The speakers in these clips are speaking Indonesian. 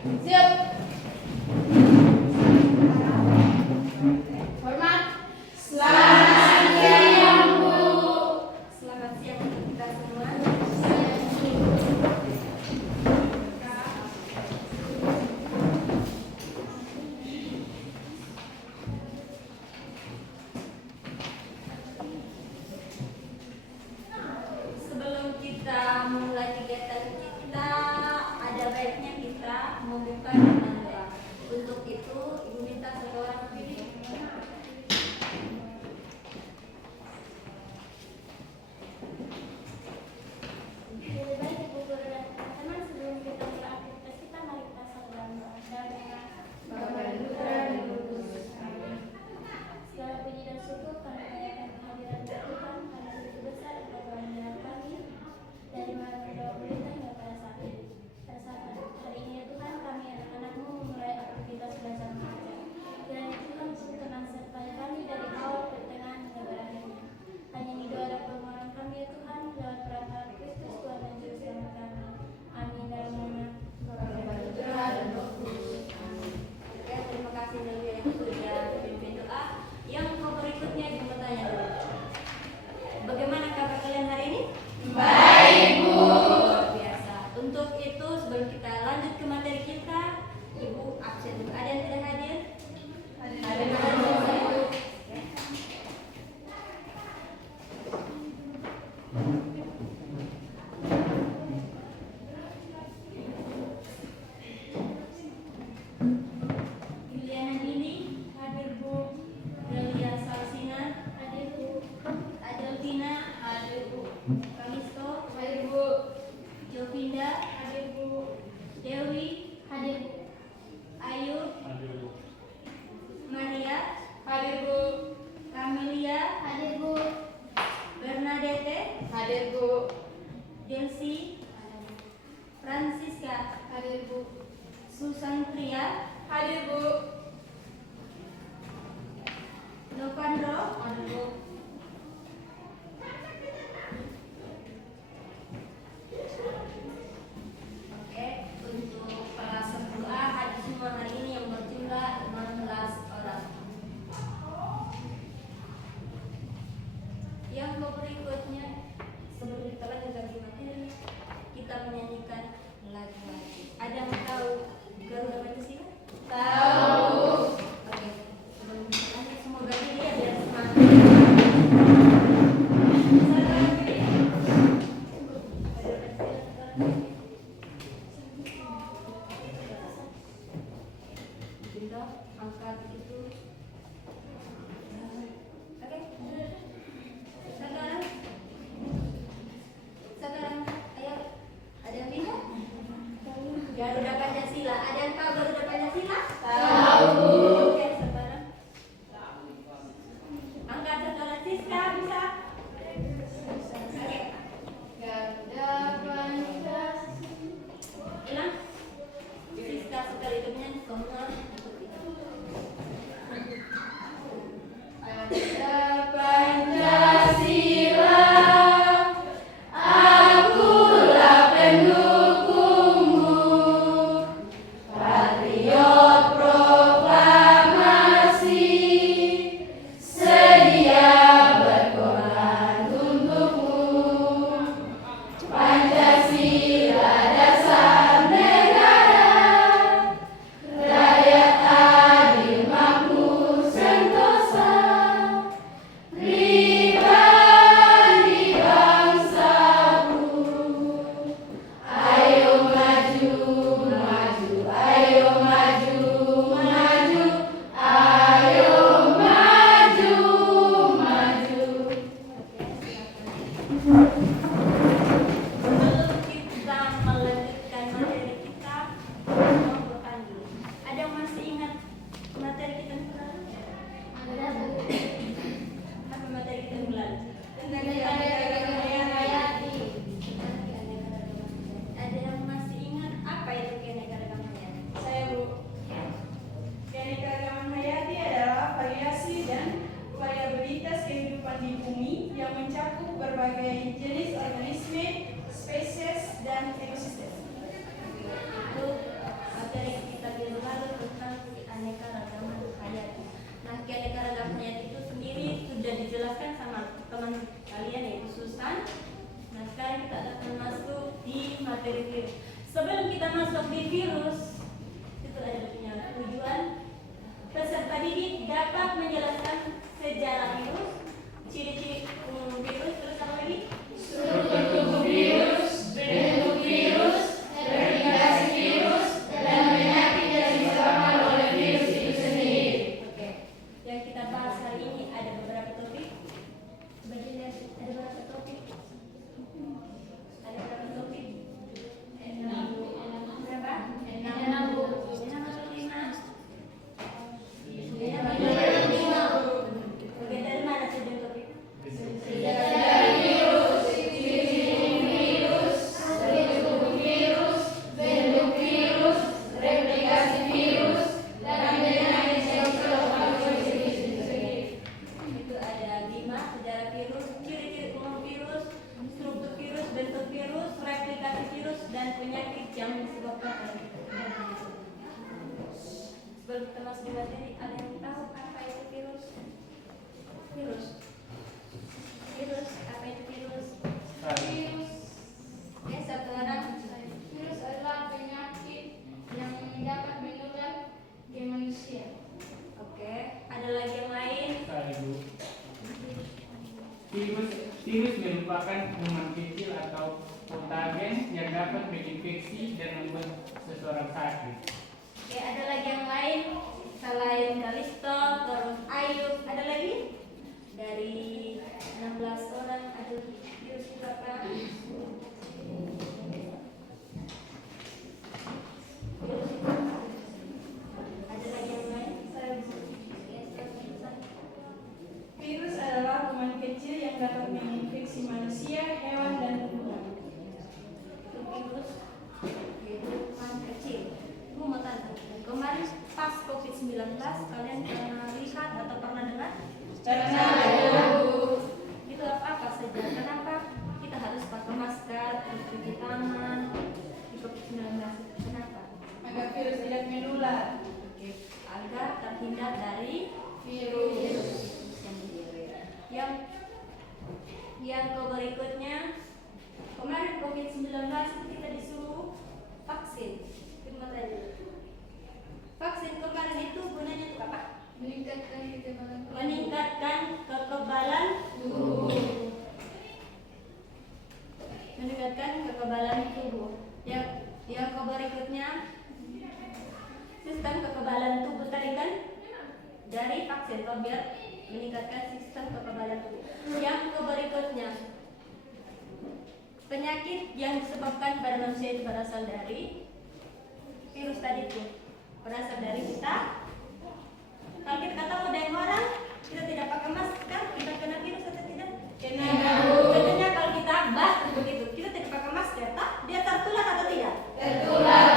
Siap. Hormat. Selamat siang, Bu. Selamat siang untuk kita semua. Sebelum kita mulai kegiatan kita, ada baiknya kita membuka dengan doa. Untuk itu, Ibu minta seorang pilih. Lebih baik Ibu Guru dan teman-teman sebelum kita mulai aktivitas kita, mari kita salam doa. Bapa dan Putra dan Roh Kudus. Segala puji dan syukur kami panjatkan kehadiran Tuhan karena begitu besar engkau telah menyerang kami dari malam berdoa berita hingga pada saat ini. Pada saat hari ini ya Tuhan, kami anak-anak-Mu memulai aktivitas belajar mengajar. Kiranya Tuhan berkenan sertai kami dari awal pertengahan hingga berakhirnya. Hanya di doa dan permohonan kami ya Tuhan, lewat perantara Kristus Tuhan dan Juru Selamat kami. Amin. Dalam nama Bapa dan Putra dan Roh Kudus. Oke, terima kasih dulu yang sudah pimpin doa. Yang berikutnya Ibu bertanya dulu. Bagaimana kabar kalian hari ini? Baik, Bu. Luar biasa. Untuk itu sebelum kita lanjut ke materi kita, Ibu absen dulu. Ada yang tidak hadir? Ada yang hadir. Oke. Juliana Nini, hadir Bu. Delia Salsina, hadir Bu. Adelvina, hadir Bu. Kamisto, Hadir, Bu. Jovinda, hadir Bu. Dewi, Hadir Bu. Ayu, Maria, Hadir, Bu. Camelia, Hadir Bu. Bernadette, Hadir, Bu. Delsi, Francisca, Hadir, Bu. Susantria, Hadir, Bu. Novandro, Hadir, Bu. Oke, untuk kelas 10A hadir semua hari ini yang berjumlah 16 orang. Yang berikutnya, sebelum kita lanjut lagi materi, kita menyanyikan lagu-lagu. Ada yang tahu Garuda Pancasila? Tahu. Oke, sebelum kita lanjut semoga ini ya biar semangat. Salam pilih. Bunda, angkat itu. Oke. Sekarang, ayo. Ada yang bisa? Garuda Pancasila. Ada yang tahu Garuda Pancasila? Tahu. Oke, sekarang. Angkat sekarang Siska bisa. Oke. Garuda Pancasila. Hilang. Siska sekali itu menyanyi semua. Garuda Pancasila, akulah pendukungmu, patriot proklamasi, sedia berkorban untukmu. Pancasila dasar negara, rakyat adil makmur sentosa, pribadi bangsaku. Ayo maju, maju, ayo maju, maju, ayo maju, maju. Sebelum kita di materi virus. Sebelum kita masuk di virus, itu ada punya tujuan. Peserta didik dapat menjelaskan sejarah virus, ciri-ciri virus, terus apa lagi? Struktur tubuh virus, bentuk virus, replikasi virus, dan penyakit yang disebabkan oleh virus itu sendiri. Oke. Yang kita bahas hari ini ada beberapa topik. Coba dilihat ada berapa topik? Ada berapa topik? 6. Berapa? 6. 5. Oke, dari mana saja topik? Sejarah virus, ciri-ciri virus, struktur tubuh virus, bentuk virus, replikasi virus, dan penyakit yang disebabkan oleh virus itu sendiri. Itu ada 5, sejarah virus, ciri-ciri umum virus, struktur virus, bentuk virus, replikasi virus, dan penyakit yang disebabkan oleh virus. Sebelum kita masuk di materi, ada yang tahu apa itu virus? Virus. Virus, apa itu virus? Virus, Ya, satu orang. virus adalah penyakit yang dapat menular ke manusia. Oke, ada lagi yang lain? Virus merupakan kuman kecil atau patogen yang dapat menginfeksi dan membuat seseorang sakit. Oke, ada lagi yang lain? Selain Kalisto, terus Ayub, ada lagi? Dari 16 orang ada virus berapa? Ada lagi yang lain? Virus adalah kuman kecil yang dapat menginfeksi manusia, hewan, dan tumbuhan. Itu virus yaitu kuman kecil. Gue mau tanya, kemarin pas COVID-19 kalian pernah lihat atau pernah dengar? Itu apa saja? Kenapa kita harus pakai masker, cuci tangan di COVID-19? Kenapa? Agar virus tidak menular. Oke, agar terhindar dari Virus. yang ke berikutnya, kemarin COVID-19 kita disuruh vaksin. Terima kasih. Vaksin kemarin itu gunanya untuk apa? Meningkatkan kekebalan Meningkatkan kekebalan tubuh. meningkatkan kekebalan tubuh. Yang ke berikutnya, sistem kekebalan tubuh tadi kan dari vaksin biar meningkatkan sistem kekebalan tubuh. Yang ke berikutnya, penyakit yang disebabkan pada manusia itu berasal dari virus tadi itu, berasal dari kita. Kalau kita ketemu dengan orang, kita tidak pakai masker, kita kena virus atau tidak? Kena. Tentunya kalau kita batuk begitu, kita tidak pakai masker, tak? Dia tertular atau tidak? Tertular.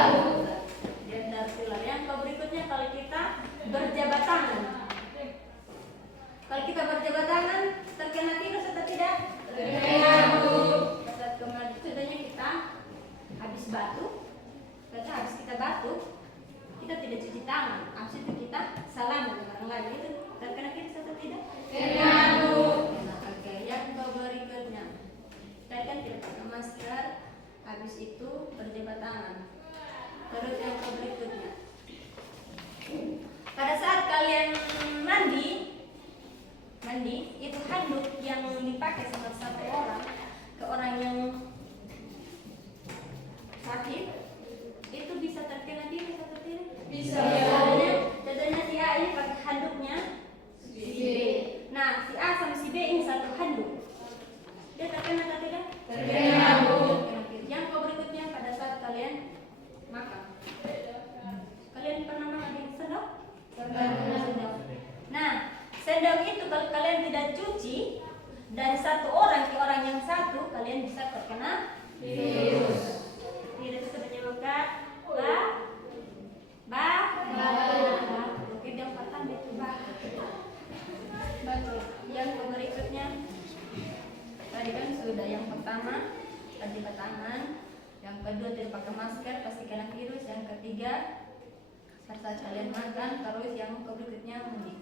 Dia tertular. Yang ke berikutnya, kalau kita berjabat tangan, kalau kita berjabat tangan, terkena virus atau tidak? Terkena. Saat kemarin, contohnya kita habis batuk, habis kita batuk, kita tidak cuci tangan, habis itu kita salaman dengan orang lain, itu terkena virus atau tidak? Kena. Oke, yang berikutnya, tadi kan tidak pakai masker, habis itu berjabat tangan. Terus yang berikutnya, pada saat kalian mandi itu handuk yang dipakai sama satu orang ke orang yang sakit itu bisa terkena virus atau tidak? Bisa. Contohnya si A ini pakai handuknya Si B. Nah, si A sama si B ini satu handuk. Dia terkena atau tidak? Terkena, Bu. Yang berikutnya, pada saat kalian makan, kalian pernah makan di sendok? Pernah. Nah, sendok itu kalau kalian tidak cuci dari satu orang ke orang yang satu, kalian bisa terkena Virus. virus itu menyebabkan Oke, yang pertama itu batuk. Yang berikutnya, tadi kan sudah yang pertama berjabat tangan, yang kedua tidak pakai masker pasti kena virus, yang ketiga saat kalian makan, terus yang berikutnya mandi.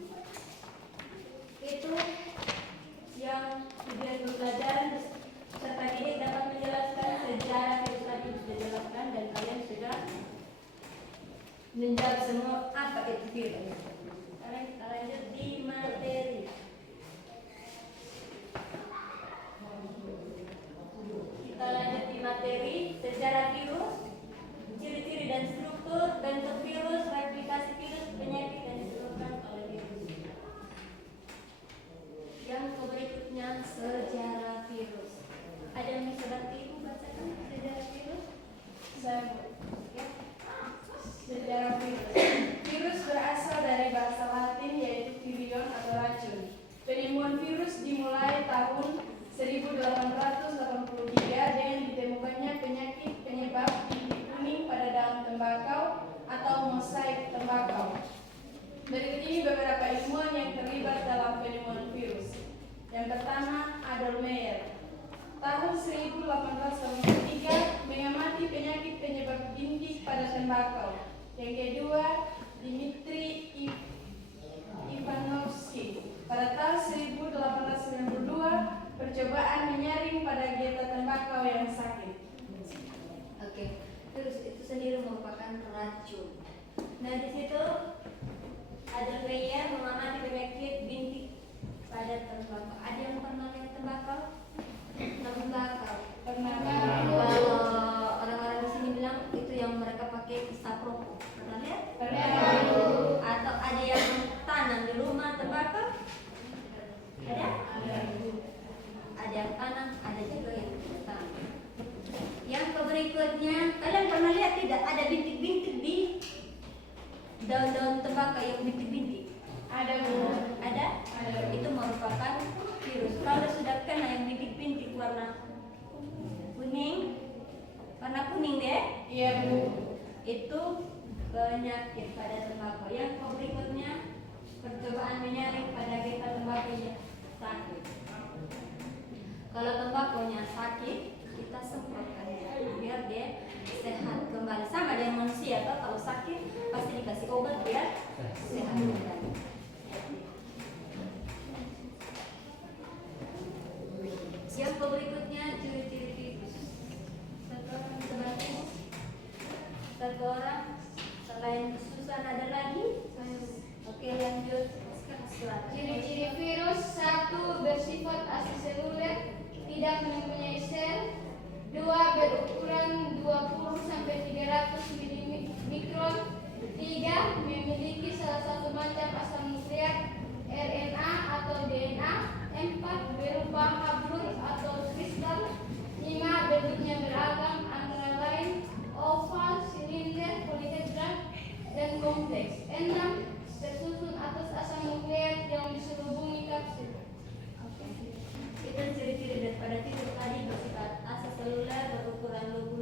Itu yang tujuan pembelajaran serta didik dapat menjelaskan sejarah virus materi, sejarah virus, ciri-ciri dan struktur, bentuk virus, replikasi virus, penyakit yang disebabkan oleh virus. Yang berikutnya sejarah virus. Ada yang bisa bantu Ibu bacakan sejarah virus? Saya Ya. sejarah virus. Virus berasal dari bahasa Latin yaitu virion atau racun. Penemuan virus dimulai tahun 1883 dengan ditemukannya penyakit penyebab bintik kuning pada daun tembakau atau mosaik tembakau. Berikut ini beberapa ilmuwan yang terlibat dalam penemuan virus. Yang pertama, Adolf Meyer. Tahun 1883 mengamati penyakit penyebab bintik pada tembakau. Yang kedua, Dmitri Ivanovsky. Pada tahun 1892 percobaan menyaring pada getah tembakau yang sakit. Oke, virus itu sendiri merupakan racun. Nah, di situ Adolf Meyer mengamati penyakit bintik pada tembakau. Ada yang pernah lihat tembakau? Tembakau. Pernah Kalau orang-orang di sini bilang itu yang mereka pakai isap rokok. Pernah lihat? Atau ada yang tanam di rumah tembakau? Ada? Ada yang tanam, ada juga yang tidak tanam. Yang berikutnya, kalian pernah lihat tidak ada bintik-bintik di daun-daun tembakau yang bintik-bintik? Ada Bu. Ada? Itu merupakan virus. Kalau sudah kena yang bintik-bintik warna kuning deh, Iya Bu. itu penyakit pada tembakau. Yang berikutnya, percobaan menyaring pada getah tembakau yang sakit. Kalau tembakaunya sakit, kita semprotkan biar dia sehat kembali. Sama dengan manusia, atau kalau sakit pasti dikasih obat biar sehat kembali. Yang berikutnya, ciri-ciri virus. Satu orang bisa bantu? Satu orang. Selain Susan ada lagi? Oke, lanjut. Silakan. Ciri-ciri virus: 1. Bersifat asiseluler, tidak mempunyai sel. 2. Berukuran 20 sampai 300 mikron. 3. Memiliki salah satu macam asam nukleat, RNA atau DNA. 4. Berupa hablur atau kristal. 5. Bentuknya beragam, antara lain oval, silinder, polihedral, dan kompleks. 6. Tersusun atas asam nukleat yang diselubungi kapsul. Itu ciri-ciri daripada virus tadi: bersifat aseseluler, berukuran 20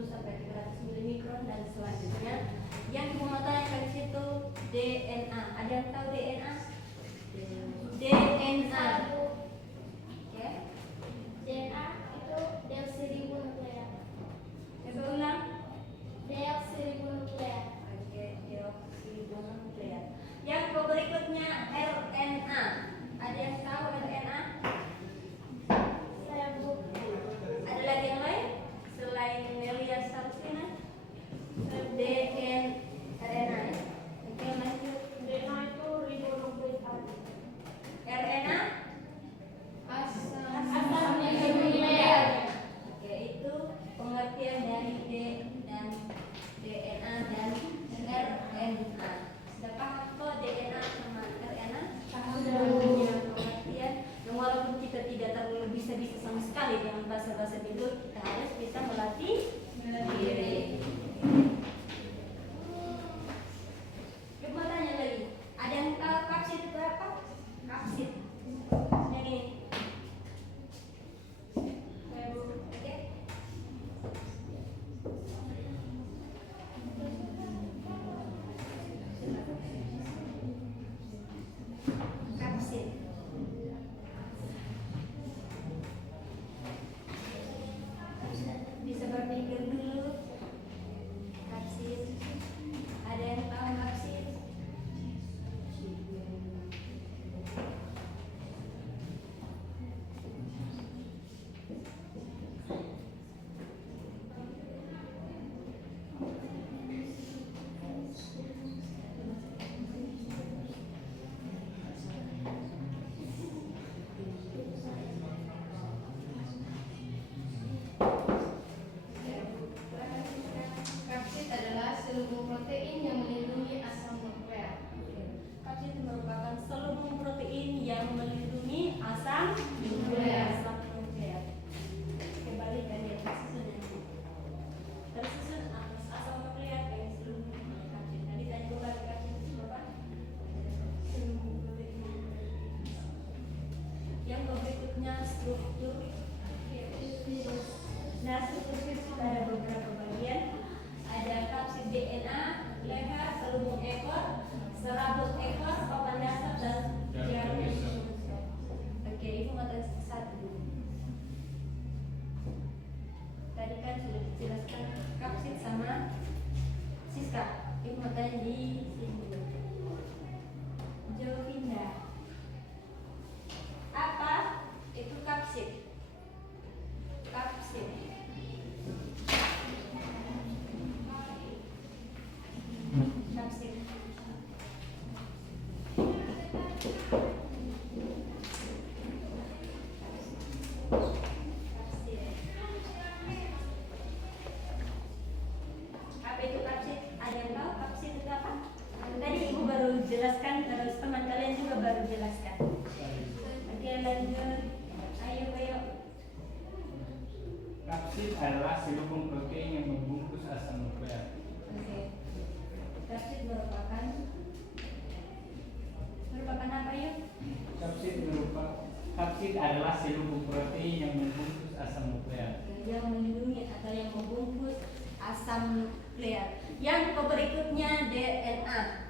asam nuklear. Yang berikutnya DNA.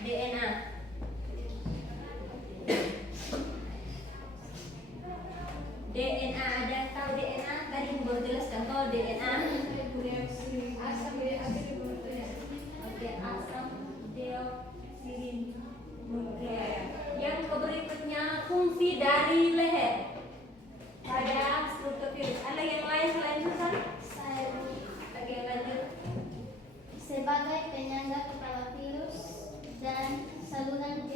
DNA. DNA, ada yang tahu DNA? Tadi Ibu baru jelaskan tahu DNA. Asam deoksiribonuklear. Oke, asam deoksiribonuklear. Yang berikutnya fungsi dari leher pada struktur virus. Ada yang lain selain Susan? Saya Oke, lanjut. sebagai penyangga kepala virus dan saluran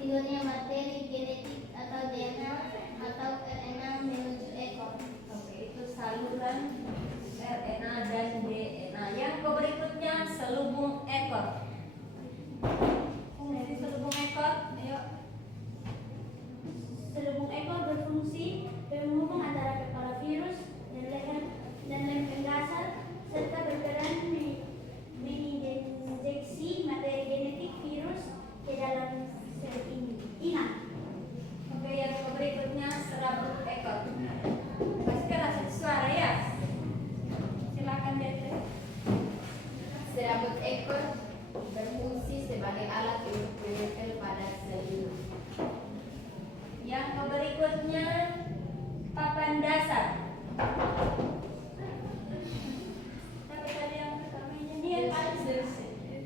tidurnya materi genetik atau DNA atau RNA menuju ekor. Oke, itu saluran RNA dan DNA. Yang berikutnya selubung ekor. Fungsi selubung ekor, ayo. Selubung ekor berfungsi penghubung antara kepala virus dan leher dan lempeng dasar serta berperan menginjeksi materi genetik virus ke dalam sel inang. Oke, yang berikutnya serabut ekor. Pastikan hasil suara ya. Silakan Dete. Serabut ekor berfungsi sebagai alat untuk menempel pada sel inang. Yang berikutnya papan dasar. Tapi tadi yang pertama ini yang paling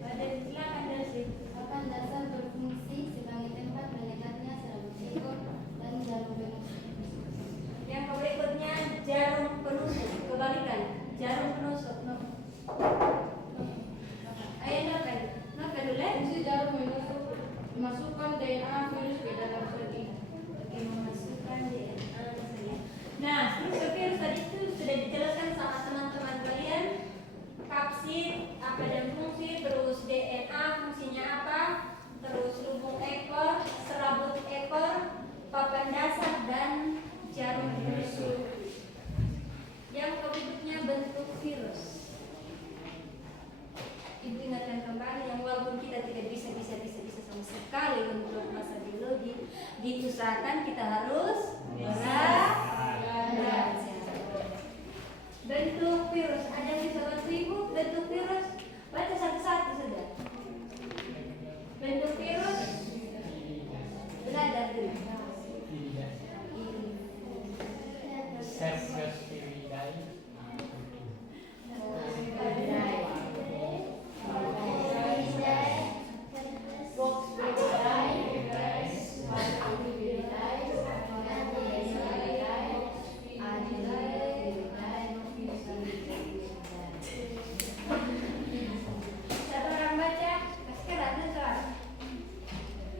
pada silakan Desi. Papan dasar berfungsi sebagai tempat mendekatnya serabut ekor dan jarum penusuk. Yang berikutnya jarum penusuk. Kebalikan, jarum penusuk. No. Ayo Novel. Novel dulu. Fungsi jarum menusuk memasukkan DNA virus ke dalam sel inang. Oke, memasukkan DNA saja. Nah, struktur virus tadi itu sudah dijelaskan sama teman-teman kalian. Kapsid, apa dan fungsi, terus DNA fungsinya apa, terus lubung ekor, serabut ekor, papan dasar dan jarum penusuk. Yang berikutnya bentuk virus. Ibu ingatkan kembali yang walaupun kita tidak bisa sama sekali untuk masa biologi, diusahakan kita harus belajar. Bentuk virus, ada yang bisa bantu Ibu? Bentuk virus, baca satu-satu saja. Bentuk virus, belajar dulu. Cercosporidae. Satu orang baca, sekarang Susan.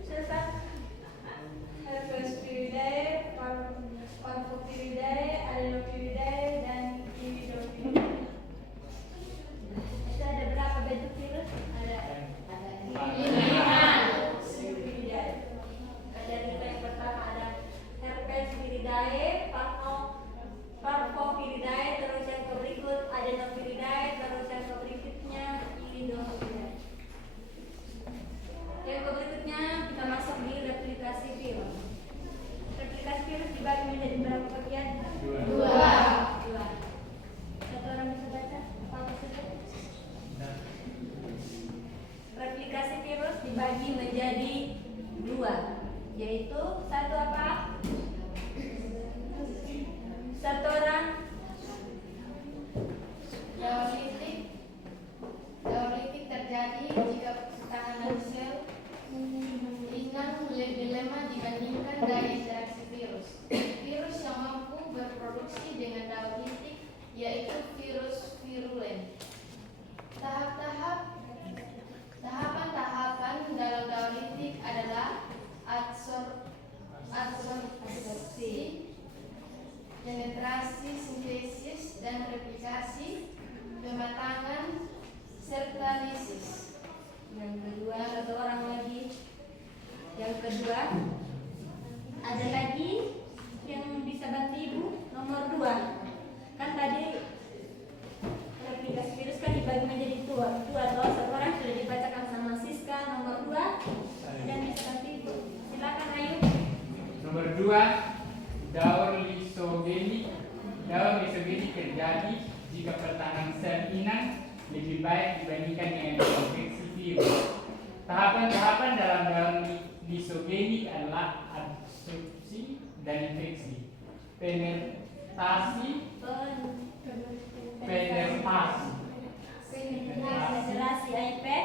Susan. Cercosporidae, Parvopiridae, Allelopiridae, dan Imidopiridae. Itu ada berapa bentuk virus? Ada Piridae. Ada lima. Yang pertama ada Herpesviridae, Parvopiridae, terus yang berikut Adenopiridae, terus yang berikutnya Imidopiridae. Yang berikutnya kita masuk di replikasi virus. Replikasi virus dibagi menjadi berapa bagian? Dua. Satu orang bisa baca? Apa maksudnya? Replikasi virus dibagi menjadi dua, yaitu satu apa? Satu orang. Teoritik terjadi jika ketahanan sel inang lebih lemah dibandingkan daya interaksi virus. Virus yang mampu berproduksi dengan teoritik yaitu virus virulen. Tahapan-tahapan dalam teoritik adalah adsorpsi, penetrasi, sintesis, dan replikasi, pematangan, serta lisis. Yang kedua, satu orang lagi. Yang kedua, ada lagi yang bisa bantu Ibu? Nomor 2. Kan tadi replikasi virus kan dibagi menjadi dua. terjadi jika pertahanan sel inang lebih baik dibandingkan dengan infeksi virus. Tahapan-tahapan dalam lisogenik adalah adsorpsi dan infeksi. Penetrasi, Penetrasi iPad.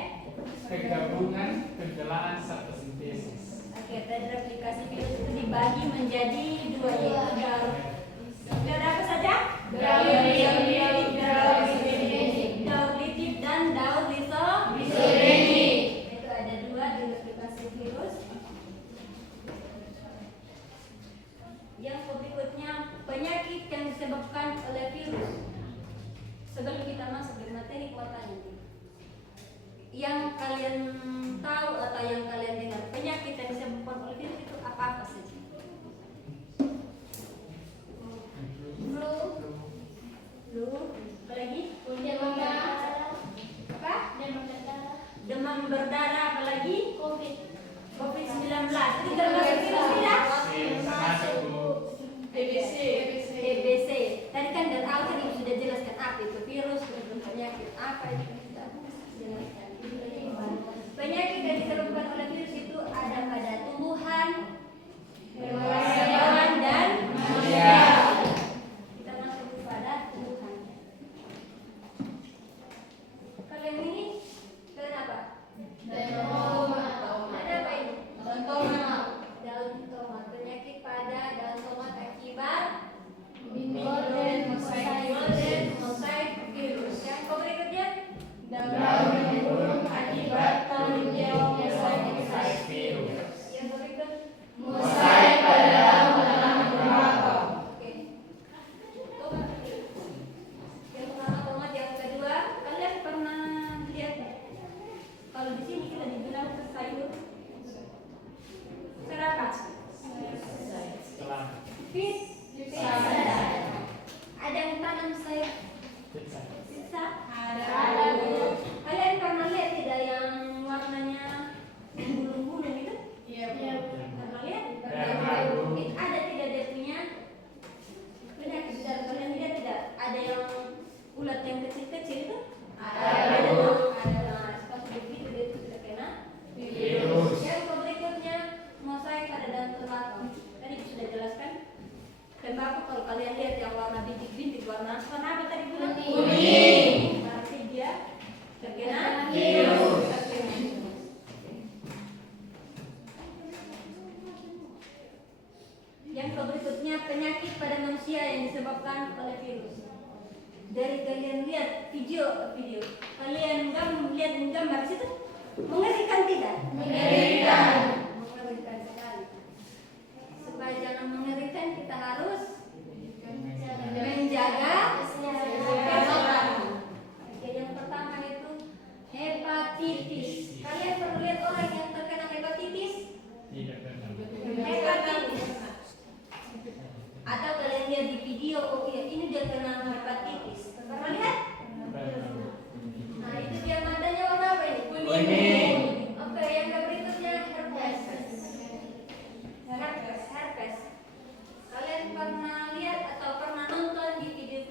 penggabungan, pembelaan serta sintesis. Oke, replikasi virus itu dibagi menjadi dua, yaitu daur apa saja? Daur litif dan daur lisogenik. Itu ada dua di replikasi virus. Yang berikutnya, penyakit yang disebabkan oleh virus. Sebelum kita masuk ke materi kuotanya, yang kalian tahu atau yang kalian dengar, penyakit yang disebabkan oleh virus itu apa saja? Flu, apa lagi? Apa? Demam berdarah, apa lagi? COVID-19. Itu termasuk virus tidak? Termasuk, Bu. TBC. Tadi kan dari awal kan ibu sudah jelaskan apa itu virus, kemudian penyakit apa itu kita jelaskan. Penyakit yang disebabkan oleh virus itu ada pada tumbuhan, hewan dan manusia. Kita masuk pada tumbuhan. Kalian ini kenapa? Ada apa ini? Daun tomat. Penyakit pada daun tomat akibat mosaik virus. Yang berikutnya Daun burung akibat turunnya mosaik virus. yang berikut Mosaik pada daun tanaman tembakau. Oke. Tomat. Yang pertama tomat, yang kedua kalian pernah lihat kalau di sini kita dibilang sayur apa? Setelah Ada yang tanam sayur pizza. pizza? Ada. Kalian pernah lihat tidak yang warnanya bulu-bulu itu? Pernah lihat? Pernah, Bu. Ada tidak dia punya penyakit di dalam, kalian lihat tidak? Ada yang ulat yang kecil-kecil itu? Ada. Pas begitu dia itu sudah kena Virus. Yang berikutnya mosaik pada daun tembakau. Tadi sudah jelaskan. Tembakau kalau kalian lihat yang warna bintik-bintik, warna apa tadi bilang? Kuning. Berarti dia terkena Virus. Terkena virus. Yang berikutnya penyakit pada manusia yang disebabkan oleh virus. Dari kalian lihat video, kalian lihat gambar situ, mengerikan tidak? Mengerikan. Mengerikan sekali. Supaya jangan mengerikan, kita harus menjaga kesehatan. Oke, yang pertama itu hepatitis. Kalian pernah lihat orang yang terkena hepatitis? Tidak pernah. Hepatitis. Atau kalian lihat di video, oh iya ini dia kena hepatitis. Pernah lihat? Nah itu dia matanya warna apa ini? Kuning. Oke, yang berikutnya herpes. Herpes. Kalian pernah lihat atau pernah nonton di video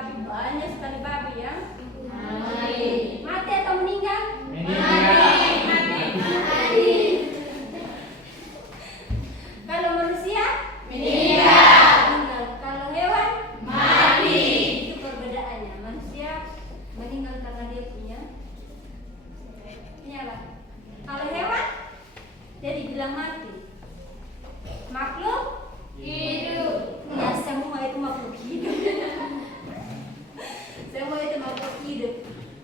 babi, banyak sekali babi yang mati atau meninggal? Mati. Kalau manusia? Meninggal. Kalau hewan? Mati. Itu perbedaannya. Manusia meninggal karena dia punya apa? Kalau hewan jadi bilang mati. Makhluk Hidup. ya, semua itu makhluk hidup. Semua itu makhluk hidup.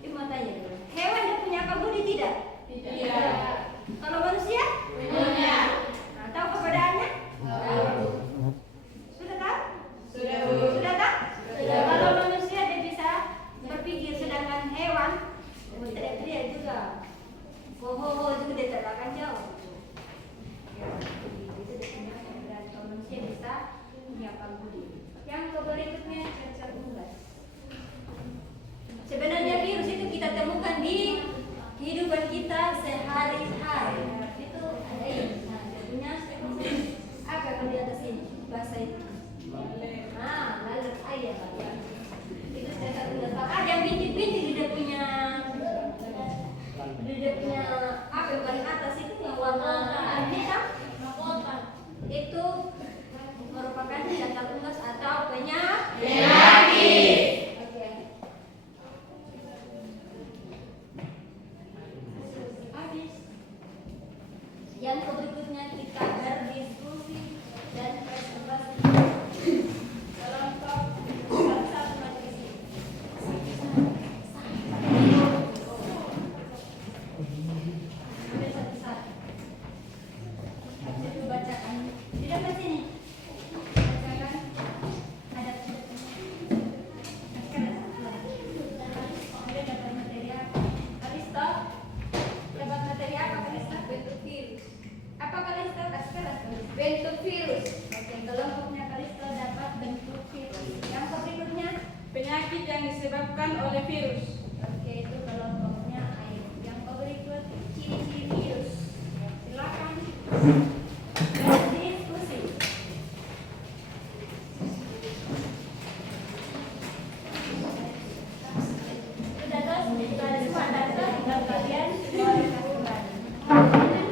Itu mau tanya dulu. Hewan dia punya akal budi tidak? Tidak. Kalau manusia? Punya. Nah, tahu perbedaannya? Tahu. Sudah tahu? Sudah. Sudah tahu? Sudah. Kalau manusia dia bisa berpikir, sedangkan hewan teriak-teriak juga. Ho juga dia tak akan jauh. Hewan itu dia punya perbedaan. Kalau manusia bisa punya akal budi. Yang berikutnya cacar unggas. Sebenarnya virus itu kita temukan di kehidupan kita sehari-hari. Itu ada ini. Nah, dia punya apa kalau di atas ini bahasa itu? Lalat ayam. Itu cacar unggas. Ada yang bintik-bintik dia punya apa yang paling atas itu yang warna hitam. Itu merupakan cacar unggas atau penyakit. Oke. Habis. Yang berikutnya kita berdiskusi dan presentasi. Kelompok satu maju di sini. Ambil satu-satu. Saya bacakan. Di depan sini. Bacakan. Ada dapat materi apa? Aristo, dapat materi apa Aristo? Bentuk virus. Apa Aristo? Sekarang. Bentuk virus. Oke, kelompoknya Aristo dapat bentuk virus. Yang berikutnya, Penyakit yang disebabkan oleh virus. oke itu kelompoknya air. Yang berikut ciri-ciri virus. Silakan berdiskusi. Sudah terus, sudah ada semua data, tinggal kalian boleh kasih banyak.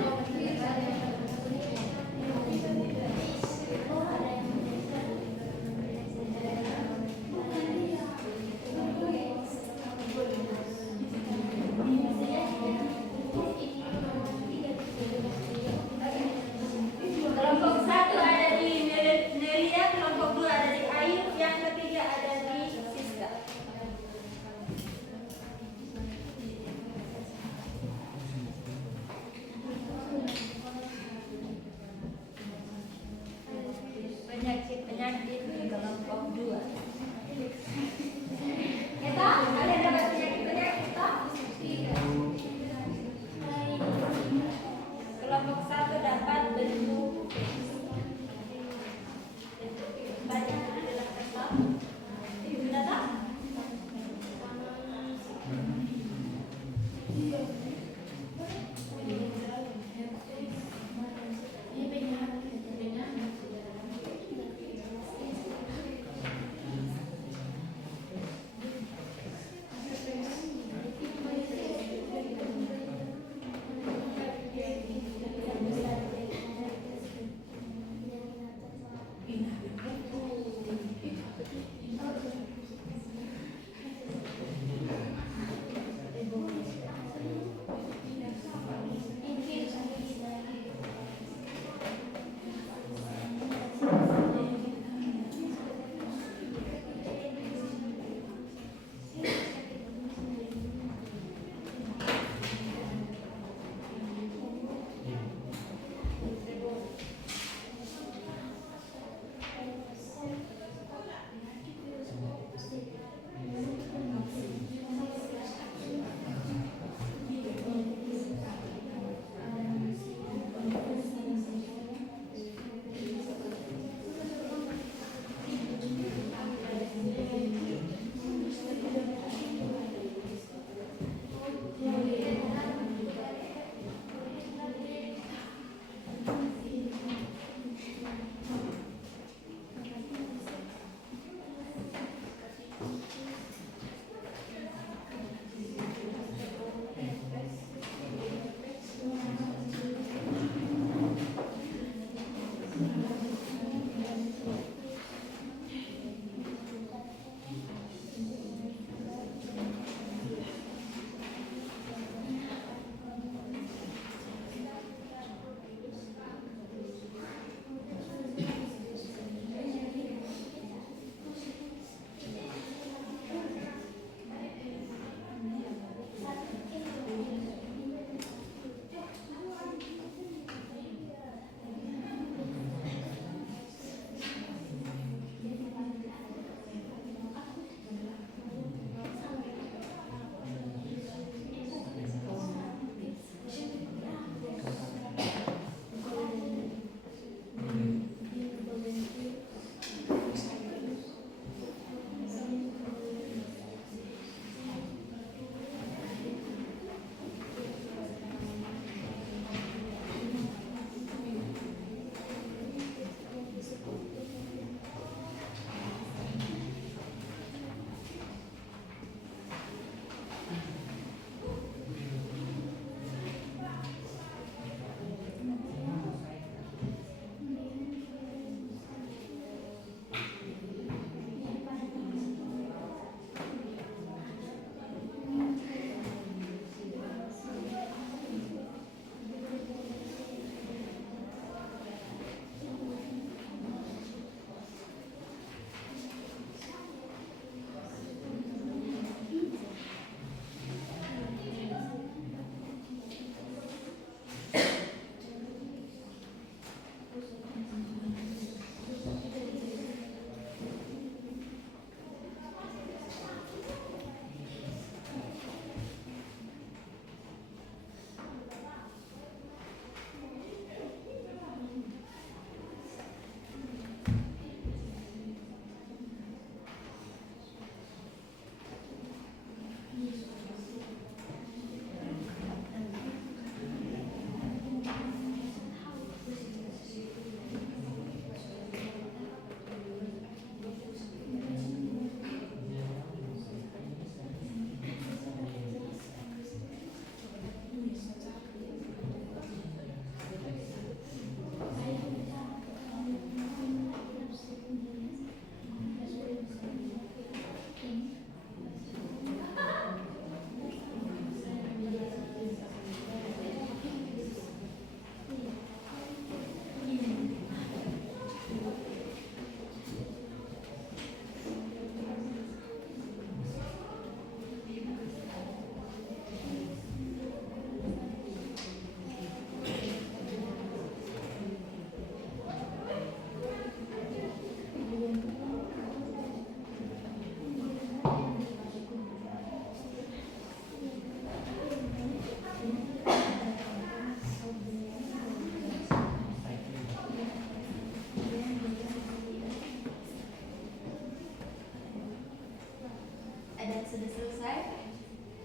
sudah selesai?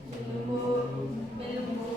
Belum, Bu. Belum, Bu.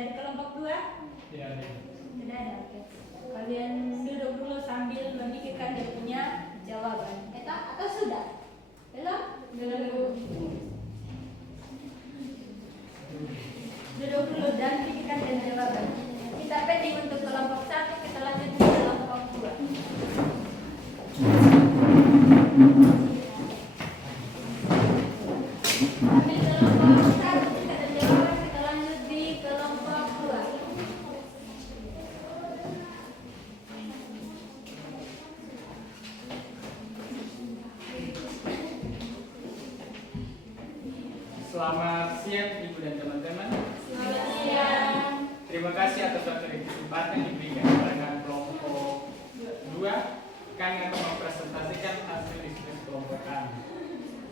Dari kelompok 2? Tidak ada. Tidak ada. Oke. Kalian duduk dulu sambil memikirkan dia punya jawaban. Atau sudah? Belum? Belum. Duduk dulu dan pikirkan dan jawaban. Kita pending untuk kelompok 1, kita lanjut ke kelompok 2. Ambil kelompok 1 kita dan jawaban, kita lanjut di kelompok 2. Selamat siang Ibu dan teman-teman. Selamat siang. Terima kasih atas waktu dan kesempatan diberikan kepada kelompok 2. Kami akan mempresentasikan hasil diskusi kelompok kami.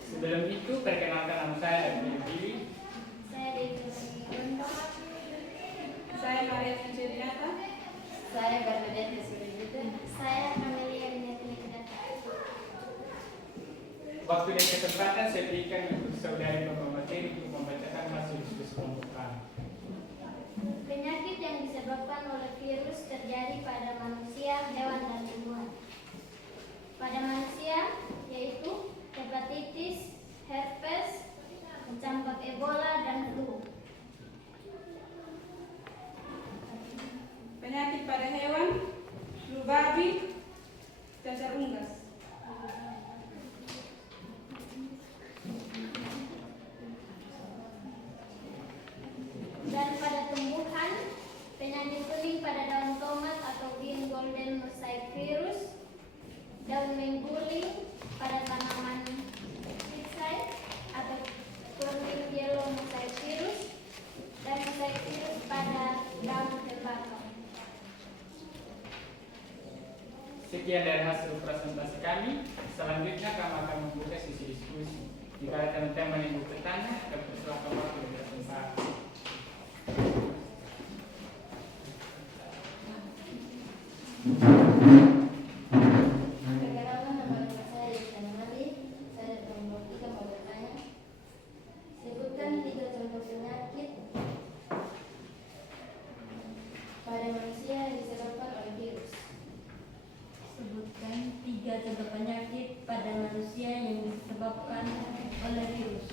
Sebelum itu, perkenalkan nama saya dan diri. Saya Dewi Guntur. Saya Maria Cinciriata. Saya Bernadette Suribita. Saya Amelia Rinatini Kedata. Waktu dan kesempatan saya berikan untuk saudari pembawa materi untuk membacakan hasil diskusi kelompok kami. Penyakit yang disebabkan oleh virus terjadi pada manusia, hewan, dan tumbuhan. Pada manusia, yaitu hepatitis, herpes, campak Ebola, dan flu. Penyakit pada hewan, flu babi, cacar unggas. Dan pada tumbuhan, penyakit kuning pada daun tomat atau green golden mosaic virus, daun mengguling pada tanaman pixie atau turning yellow mosaic virus, dan mosaic virus pada daun tembakau. Sekian dari hasil presentasi kami. Selanjutnya kami akan membuka sesi diskusi. Jika ada teman-teman yang mau bertanya, kami persilakan waktu dan kesempatan. Perkenalkan, nama saya Yusana Mali. Saya dari kelompok 3 mau bertanya. Sebutkan 3 contoh penyakit pada manusia yang disebabkan oleh virus. Sebutkan 3 contoh penyakit pada manusia yang disebabkan oleh virus.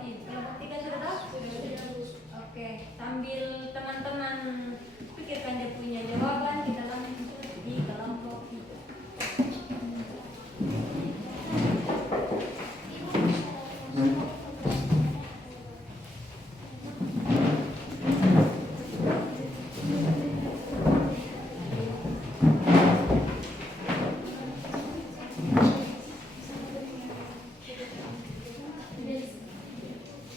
ini. Kelompok 3 sudah tahu? Sudah. Oke, sambil teman-teman pikirkan dia punya jawaban, kita lanjut di kelompok 3.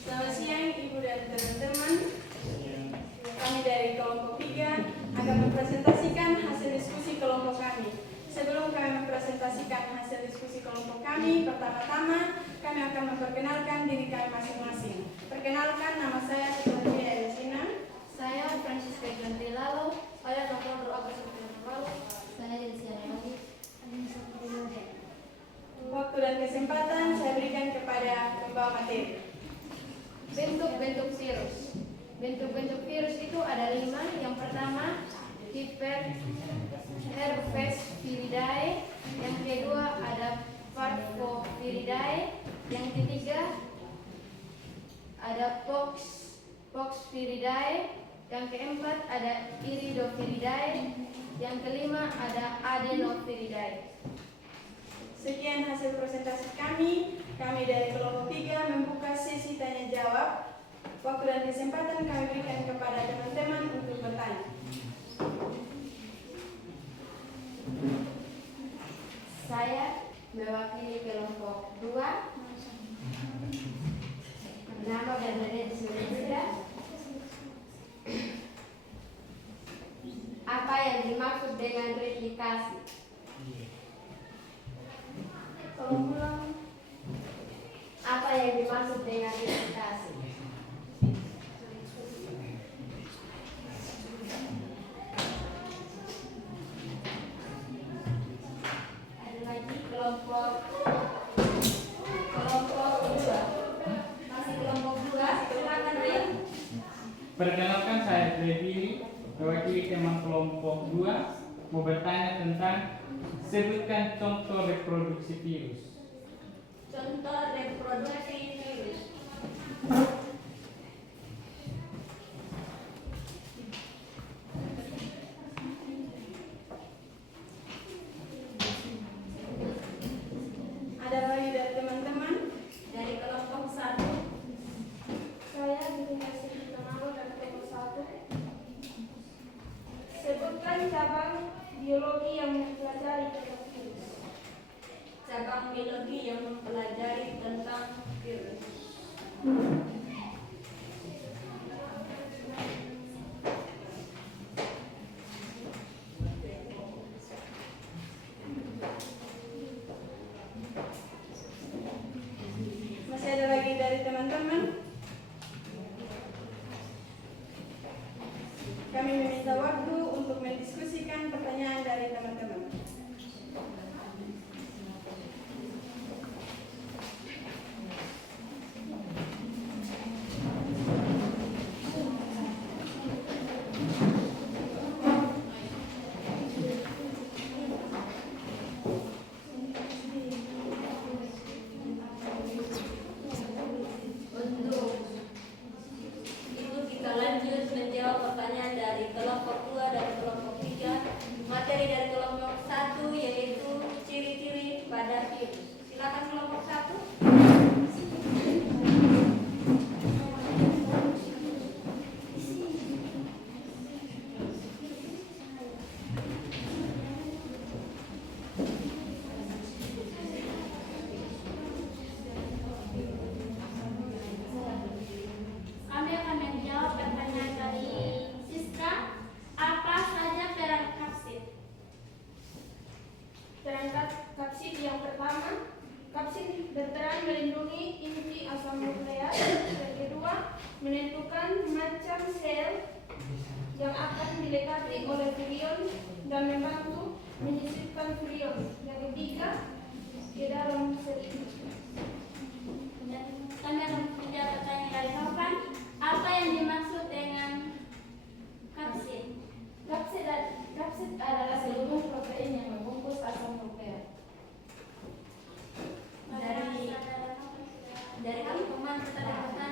Selamat siang Ibu dan teman-teman. Kami dari kelompok 3 akan mempresentasikan hasil diskusi kelompok kami. Sebelum kami mempresentasikan hasil diskusi kelompok kami, pertama-tama kami akan memperkenalkan diri kami masing-masing. Perkenalkan, nama saya Seperti Elisina. Saya Francisca Gandri Lalo. Saya nomor Agus Lalo. Saya Delsia Lali. Waktu dan kesempatan saya berikan kepada pembawa materi. Bentuk-bentuk virus. Bentuk-bentuk virus itu ada 5. Yang pertama, herpes viridae. Yang kedua ada parvoviridae. Yang ketiga ada pox viridae. Yang keempat ada iridoviridae. Yang kelima ada adenoviridae. Sekian hasil presentasi kami. Kami dari kelompok 3 membuka sesi tanya jawab. Waktu dan kesempatan kami berikan kepada teman-teman untuk bertanya. Saya mewakili kelompok 2. Nama Bernadette Sulistya. Apa yang dimaksud dengan replikasi? Tolong ulang. Apa yang dimaksud dengan replikasi? Ada lagi kelompok 2. Masih kelompok 2, silakan Rin. Perkenalkan, saya Freddy, mewakili teman kelompok 2, mau bertanya tentang sebutkan contoh reproduksi virus. Contoh reproduksi virus. Ada lagi dari teman-teman? Dari kelompok 1. Saya Dinasti Tanamo dari kelompok 1. Sebutkan cabang biologi yang mempelajari tentang virus. Cabang biologi yang mempelajari tentang virus. Masih ada lagi dari teman-teman? Kami meminta waktu untuk mendiskusikan pertanyaan dari teman-teman. Untuk itu kita lanjut menjawab pertanyaan dari kelompok 2 dan kelompok 3. Materi dari kelompok 1 yaitu ciri-ciri pada virus. Silakan kelompok 1. Kami akan menjawab pertanyaan dari Siska. Apa saja peran kapsid? Peran kapsid yang pertama, kapsid berperan melindungi inti asam nukleat. Yang kedua, menentukan macam sel yang akan dilekati oleh virion dan membantu menyisipkan virion. Yang ketiga, ke dalam sel itu. Dan kami akan menjawab pertanyaan dari Taufan. Apa yang dimaksud dengan kapsid? Kapsid adalah seluruh protein yang membungkus asam nukleat. Dari kamu kemana?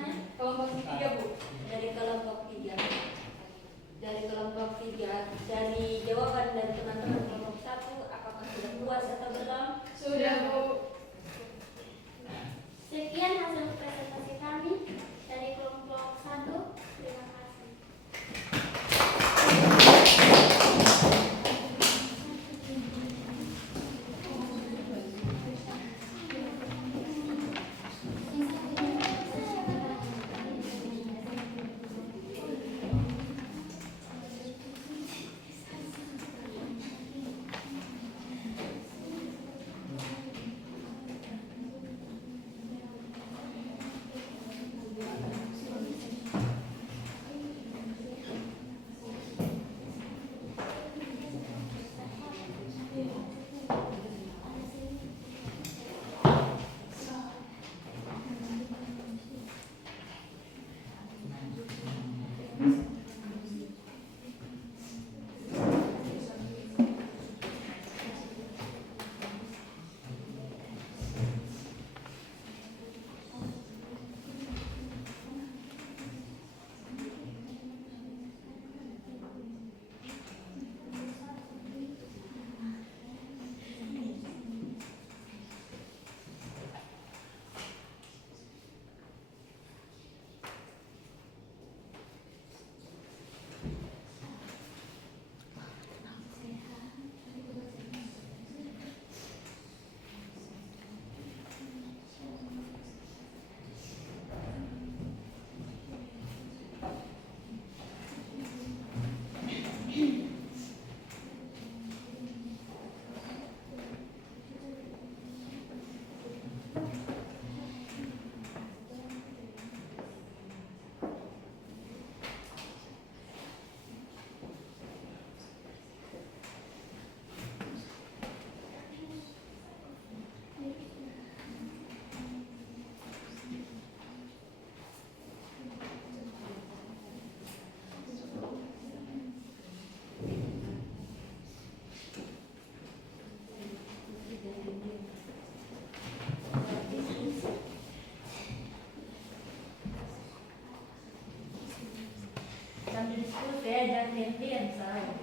diskusi aja gantian saya.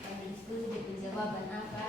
Pada diskusi itu jawaban apa?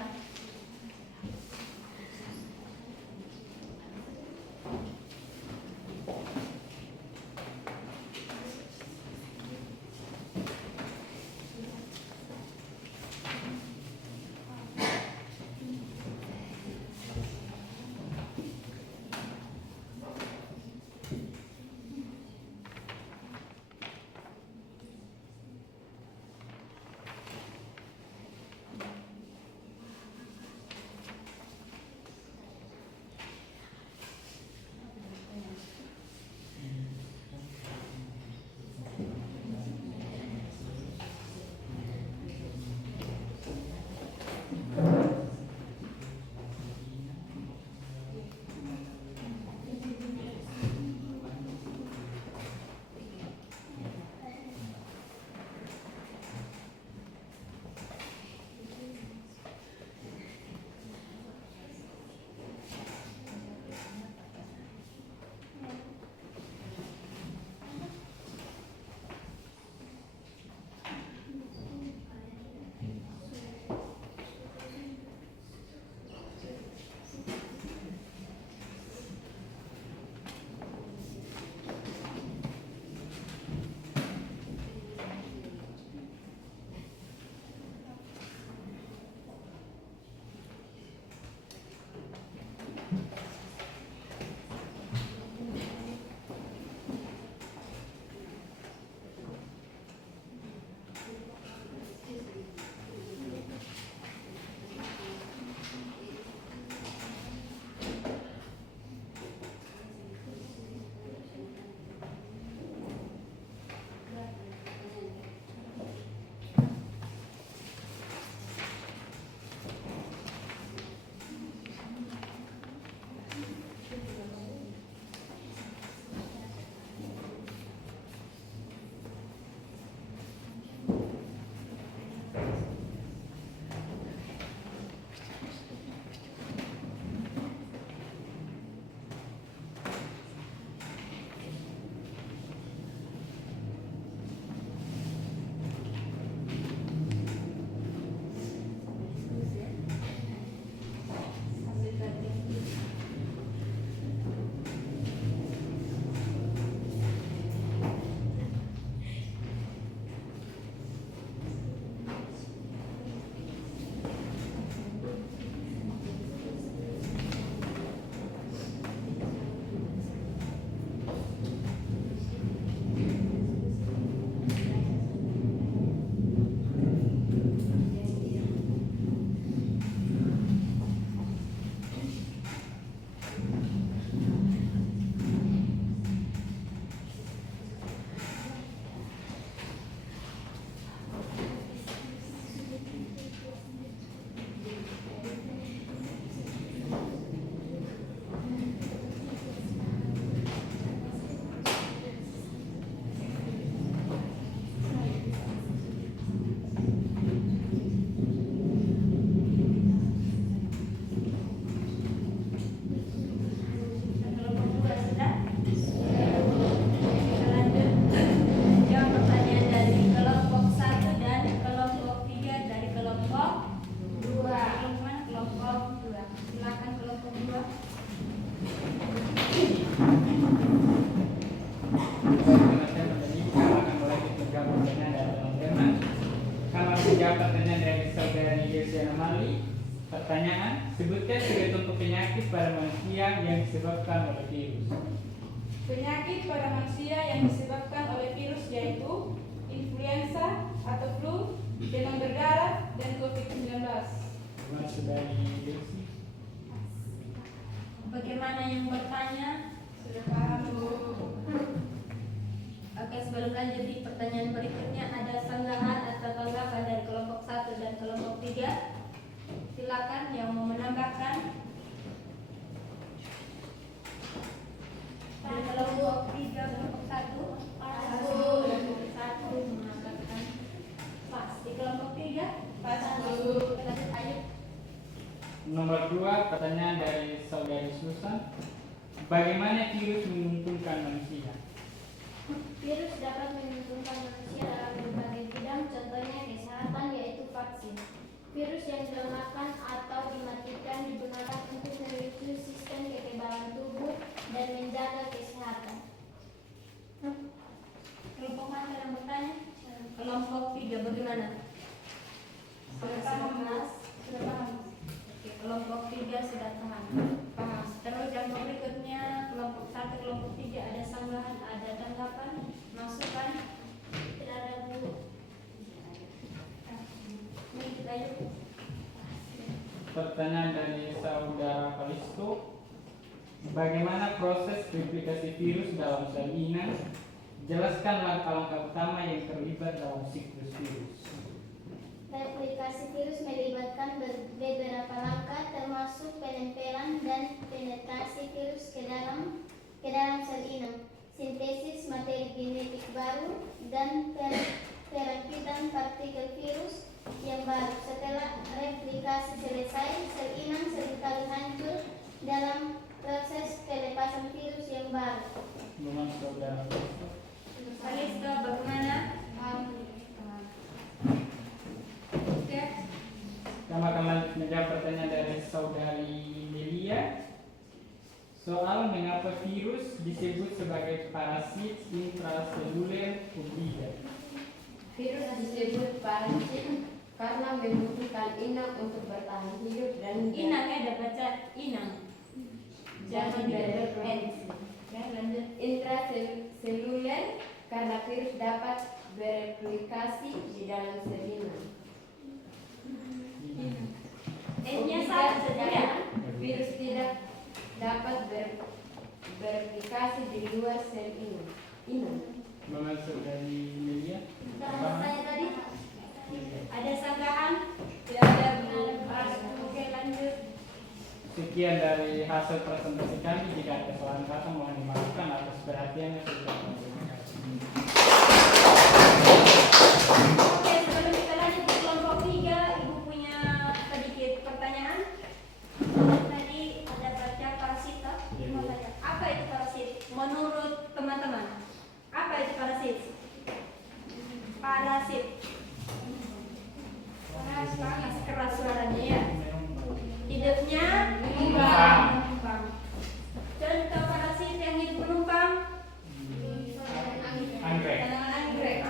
Pertanyaan, sebutkan 3 contoh penyakit pada manusia yang disebabkan oleh virus. Penyakit pada manusia yang disebabkan oleh virus yaitu influenza atau flu, demam berdarah, dan COVID-19. Masuk dari Desi. Bagaimana yang bertanya? Sudah paham, Bu? Oke, sebelum lanjut di pertanyaan berikutnya, ada sanggahan atau tanggapan dari kelompok 1 dan kelompok 3. Silakan yang mau menambahkan. Dari kelompok 3, kelompok 1. Satu mengatakan pas. Di kelompok 3 Pas, Bu. lanjut, ayo. Nomor 2, pertanyaan dari saudari Susan. Bagaimana virus menguntungkan manusia? Virus dapat Virus yang dilemahkan atau dimatikan digunakan untuk mereview sistem kekebalan tubuh dan menjaga kesehatan. Kelompok mana yang bertanya? Kelompok 3 bagaimana? Sudah paham Mas? Sudah paham? Oke, kelompok 3 sudah paham. Terus yang berikutnya kelompok 1, kelompok 3 ada sanggahan, ada tanggapan, masukan. Tidak ada Bu. Ini kita yuk. Pertanyaan dari saudara Kalisto, bagaimana proses replikasi virus dalam sel inang? Jelaskan langkah-langkah utama yang terlibat dalam siklus virus. Replikasi virus melibatkan beberapa langkah termasuk penempelan dan penetrasi virus ke dalam sel inang, sintesis materi genetik baru, dan perakhitan partikel virus yang baru. Setelah replikasi selesai, sel inang seringkali hancur dalam proses pelepasan virus yang baru. Dengan saudara Kalisto. Kalisto bagaimana? Oke. Kita akan menjawab pertanyaan dari saudari Delia. Soal mengapa virus disebut sebagai parasit intraseluler obligat. Virus disebut parasit karena membutuhkan inang untuk bertahan hidup dan Inang ada baca inang. Jangan direferensi. Ya, lanjut. intraseluler karena virus dapat bereplikasi di dalam sel inang. N-nya Obligat sama saja ya. karena virus tidak dapat bereplikasi di luar sel inang. Dengan saudari Delia. Kita tanya tadi. Ada sanggahan? Tidak ada Bu. Oke, lanjut. Sekian dari hasil presentasi kami. Jika ada kesalahan kata mohon dimaafkan atas perhatiannya. Terima kasih. Oke, sebelum kita lanjut ke kelompok 3, Ibu punya sedikit pertanyaan. Tadi ada baca parasita. Mau tanya, apa itu parasit? Menurut teman-teman, apa itu parasit? Parasit. Panas keras suaranya ya. Hidupnya Menumpang. Contoh parasit yang hidup menumpang. Anggrek. Anggrek.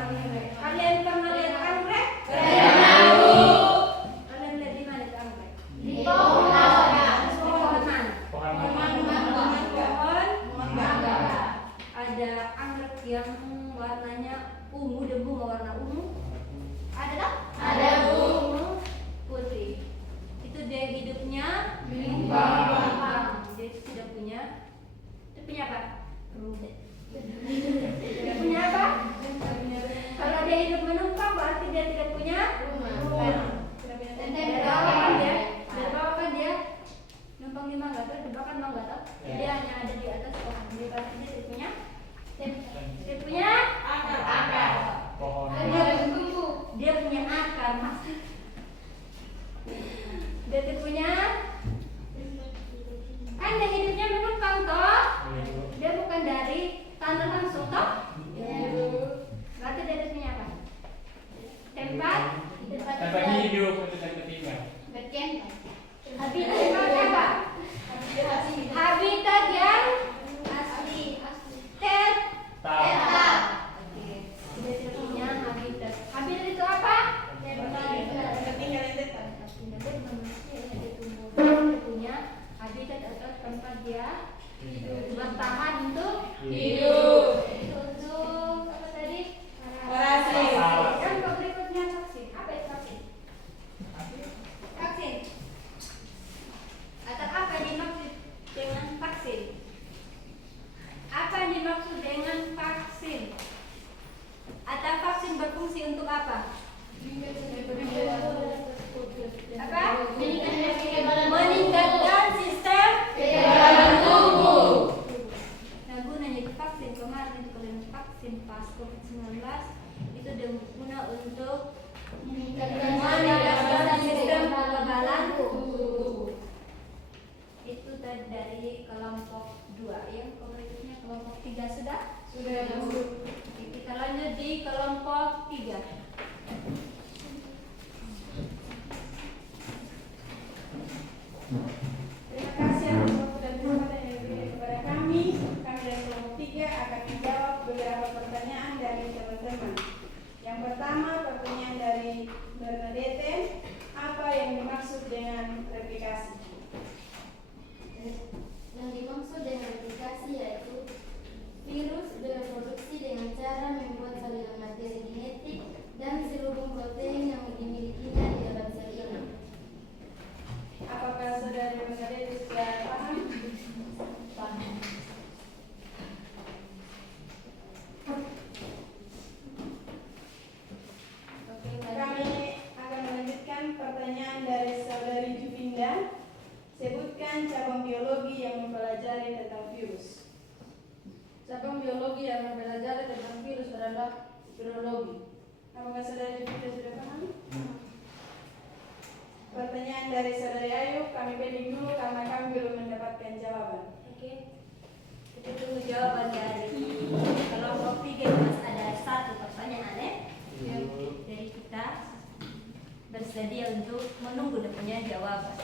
Kalian pernah lihat anggrek? Kalian lihat di mana itu anggrek? Di pohon. Pohon mana? Pohon Pohon mangga. Ada anggrek yang warnanya ungu, dia bunga warna ungu. Ada tak? Ada, Bu. Ungu putih. Itu dia hidupnya Menumpang. Dia tidak punya. Dia punya apa? Dia punya apa? Kalau dia hidup menumpang berarti dia tidak punya rumah. Dan dia di bawah kan dia? Di bawah kan dia numpang di mangga tuh, di bawah kan mangga tuh. Dia hanya ada di atas pohon. Dia berarti dia tidak punya. Dia punya akar. Pohon. Dia punya akar, Mas. Dia tidak punya. Kan dia hidupnya menumpang toh. Dia bukan dari tanah langsung toh. Berarti dia tidak punya apa? Tempat hidup untuk yang ketiga. Berkembang. habitat apa? Habitat yang Asli. tetap. Oke. Dia tidak punya habitat. Habitat itu apa? Dia punya habitat atau tempat dia bertahan untuk Hidup. Untuk apa tadi? Parasit. Dan berikutnya vaksin. Apa itu vaksin? Vaksin. Atau apa yang dimaksud dengan vaksin? Apa yang dimaksud dengan vaksin? Atau vaksin berfungsi untuk apa? Apa? Meningkatkan sistem kekebalan tubuh. Nah, gunanya itu vaksin kemarin itu kalian vaksin pas COVID-19 itu guna untuk meningkatkan sistem kekebalan tubuh. Itu tadi dari kelompok 2 ya. Berikutnya kelompok 3 sudah? Sudah. Oke, kita lanjut di kelompok 3. akan menjawab beberapa pertanyaan dari teman-teman. Yang pertama, pertanyaan dari Bernadette, apa yang dimaksud dengan replikasi? Yang dimaksud dengan replikasi yaitu virus bereproduksi dengan cara membuat salinan materi genetik dan seluruh protein yang dimilikinya di dalam sel inang. Apakah saudara Bernadette sudah paham? Paham. Oke, kami akan melanjutkan pertanyaan dari saudari Juvinda. Sebutkan cabang biologi yang mempelajari tentang virus. Cabang biologi yang mempelajari tentang virus adalah virologi. Apakah saudari Juvinda sudah paham? Pertanyaan dari saudari Ayu, kami pending dulu karena kami belum mendapatkan jawaban. Oke. Kita tunggu jawaban dari kelompok 3. Mas ada satu pertanyaan Jadi kita bersedia untuk menunggu dia punya jawaban.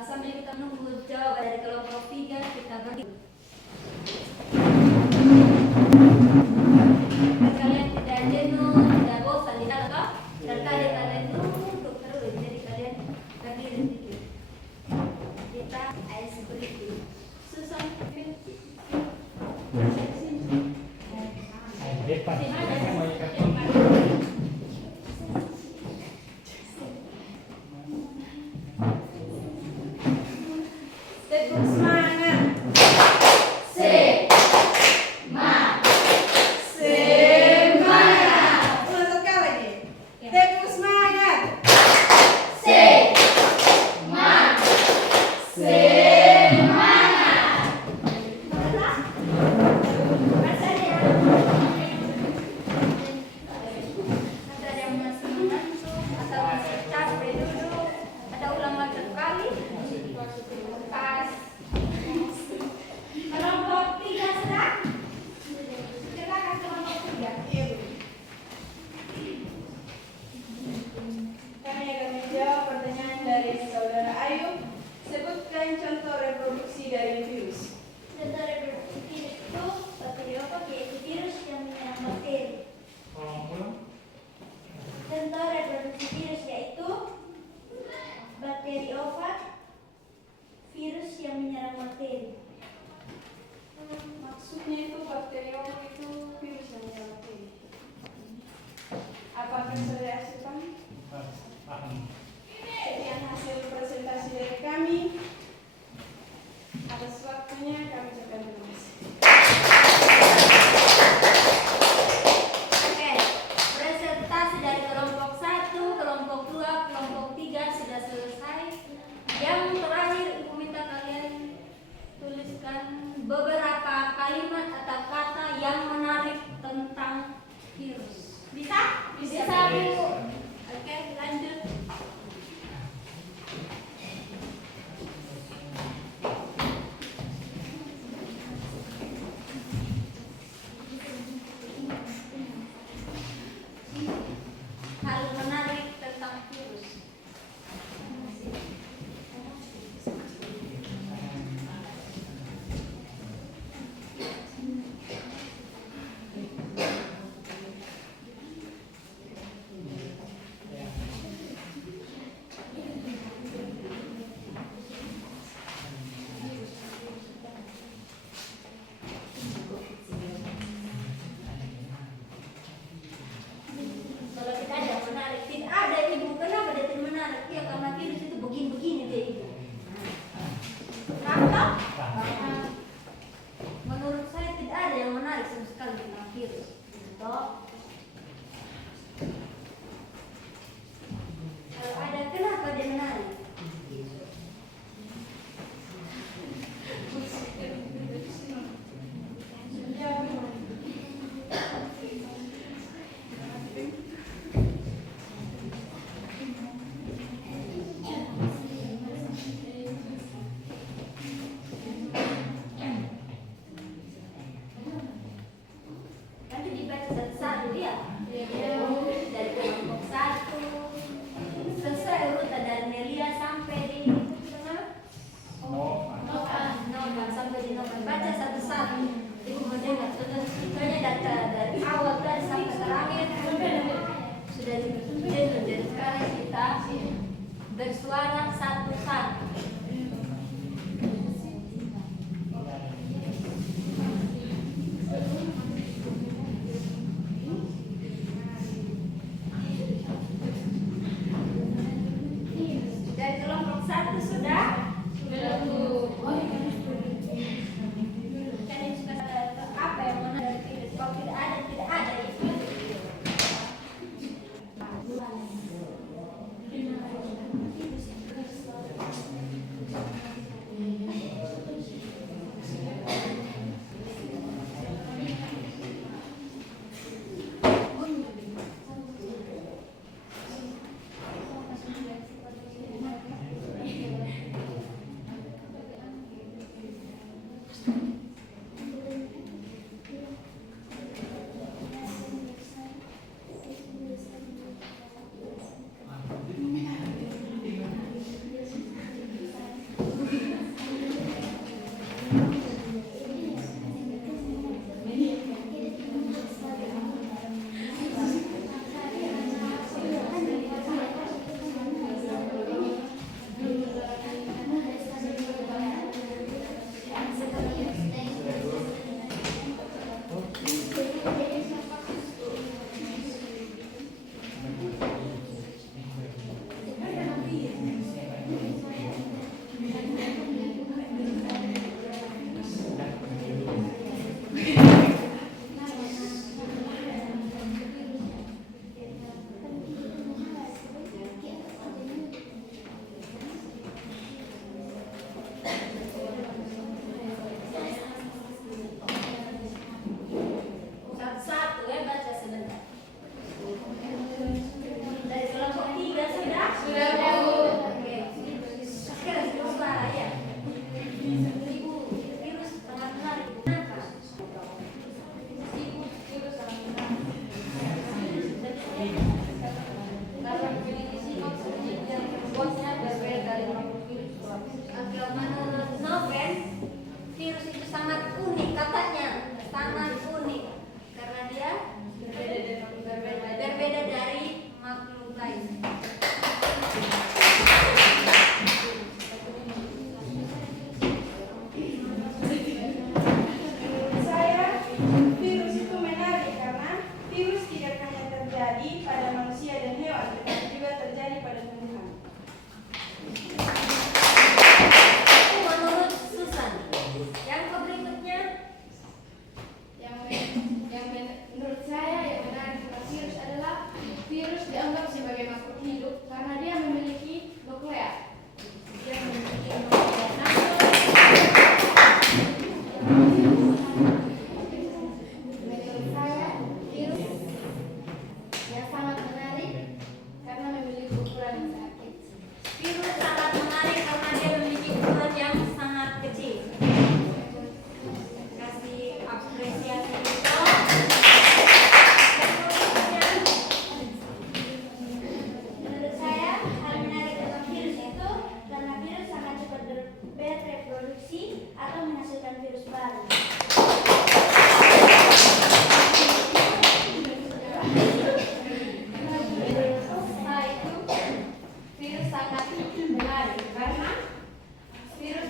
Sambil kita menunggu jawaban dari kelompok 3, kita bagi. Kalian tidak jenuh, tidak bosan di dalam, dan kalian duduk terus, jadi kalian berdiri sedikit. Kita ice breathing. Susan, Depan. Tepuk semangat. Semangat. menjawab pertanyaan dari Saudara Ayu. Sebutkan contoh reproduksi dari virus. Contoh reproduksi virus itu bakteriofa, yaitu virus yang menyerang bakteri. Contoh reproduksi virus yaitu bakteriofa, virus yang menyerang bakteri. Maksudnya itu bakteriofa itu virus yang menyerang bakteri. Apakah saudara suka? Sekian hasil presentasi dari kami. Atas waktunya kami ucapkan terima kasih. Oke, presentasi dari kelompok 1, kelompok 2, kelompok 3 sudah selesai. Yang terakhir Ibu minta kalian tuliskan beberapa kalimat atau kata yang menarik tentang virus. Bisa? Bisa, Bu. Oke, lanjut. Hal menarik tentang virus. Kalau tidak ada yang menarik, tidak ada Ibu. Kenapa dia tidak menarik? Ya karena virus itu begini-begini dia Ibu. Paham? Menurut saya tidak ada yang menarik sama sekali tentang virus. Toh? Kalau ada, kenapa dia menarik? Nanti dibaca satu-satu dia. Dari kelompok 1 sesuai urutan dari Nelia sampai di Noman sampai di Noman. Baca satu-satu. Ibu mendengar contohnya dari awal tadi sampai terakhir sudah dijelaskan. Jadi sekarang kita bersuara satu-satu. Dari kelompok 1 sudah? Kalian suka apa yang mana dari virus? Kalau tidak ada itu.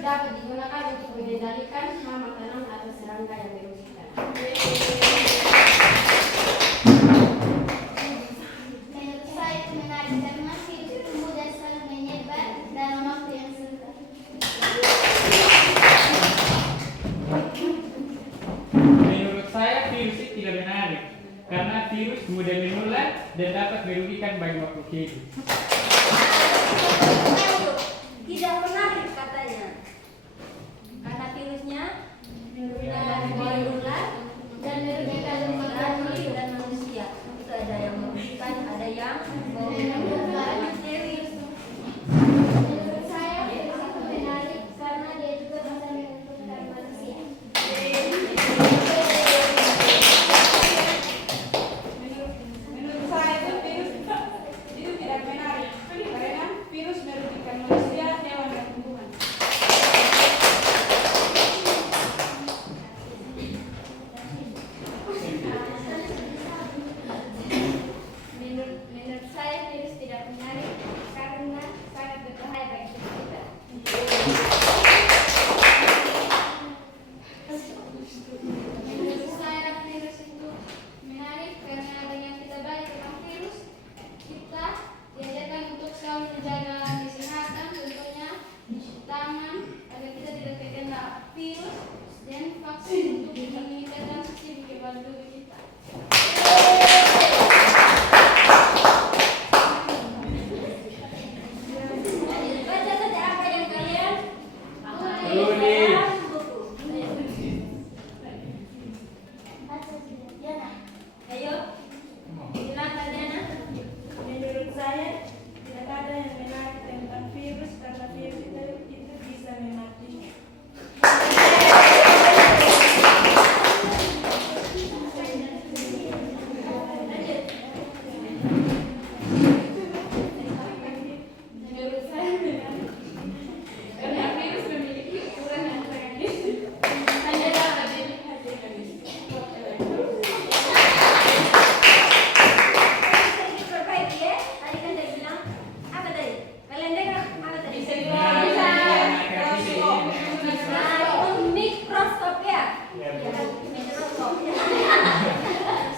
dapat digunakan untuk mengendalikan hama tanam atau serangga yang merugikan. Menurut saya itu menarik karena virus itu mudah sekali menyebar dalam waktu yang singkat. Menurut saya virus itu tidak menarik karena virus mudah menular dan dapat merugikan bagi makhluk hidup. Tidak menarik katanya. Karena virusnya menular Dan merugikan dan hidup dan manusia. Itu ada yang merugikan, ada yang menurut saya virus itu menarik karena dia juga bisa menguntungkan manusia. Menurut saya itu virus itu tidak menarik karena virus merugikan manusia, hewan dan tumbuhan. Menurut saya virus tidak menarik karena sangat berbahaya bagi tubuh kita. Menurut saya virus itu menarik karena dengan kita belajar tentang virus, kita diajarkan untuk selalu menjaga kesehatan, contohnya mencuci tangan agar kita tidak terkena virus dan vaksin untuk meningkatkan sistem kekebalan tubuh kita. baca saja apa yang kalian Tulis. Ayo, silakan Diana. Menurut saya tidak ada yang menarik tentang virus karena virus itu bisa mematikan. Menurut saya menarik karena virus memiliki ukuran yang sangat kecil, hanya dapat dilihat dengan mikroskop elektron. Sedikit perbaiki ya. Tadi kan saya bilang apa tadi? Kalian dengar apa tadi? Bisa dilihat mikroskop. Nah, itu mikroskop ya. Ya, Bu. Mikroskop.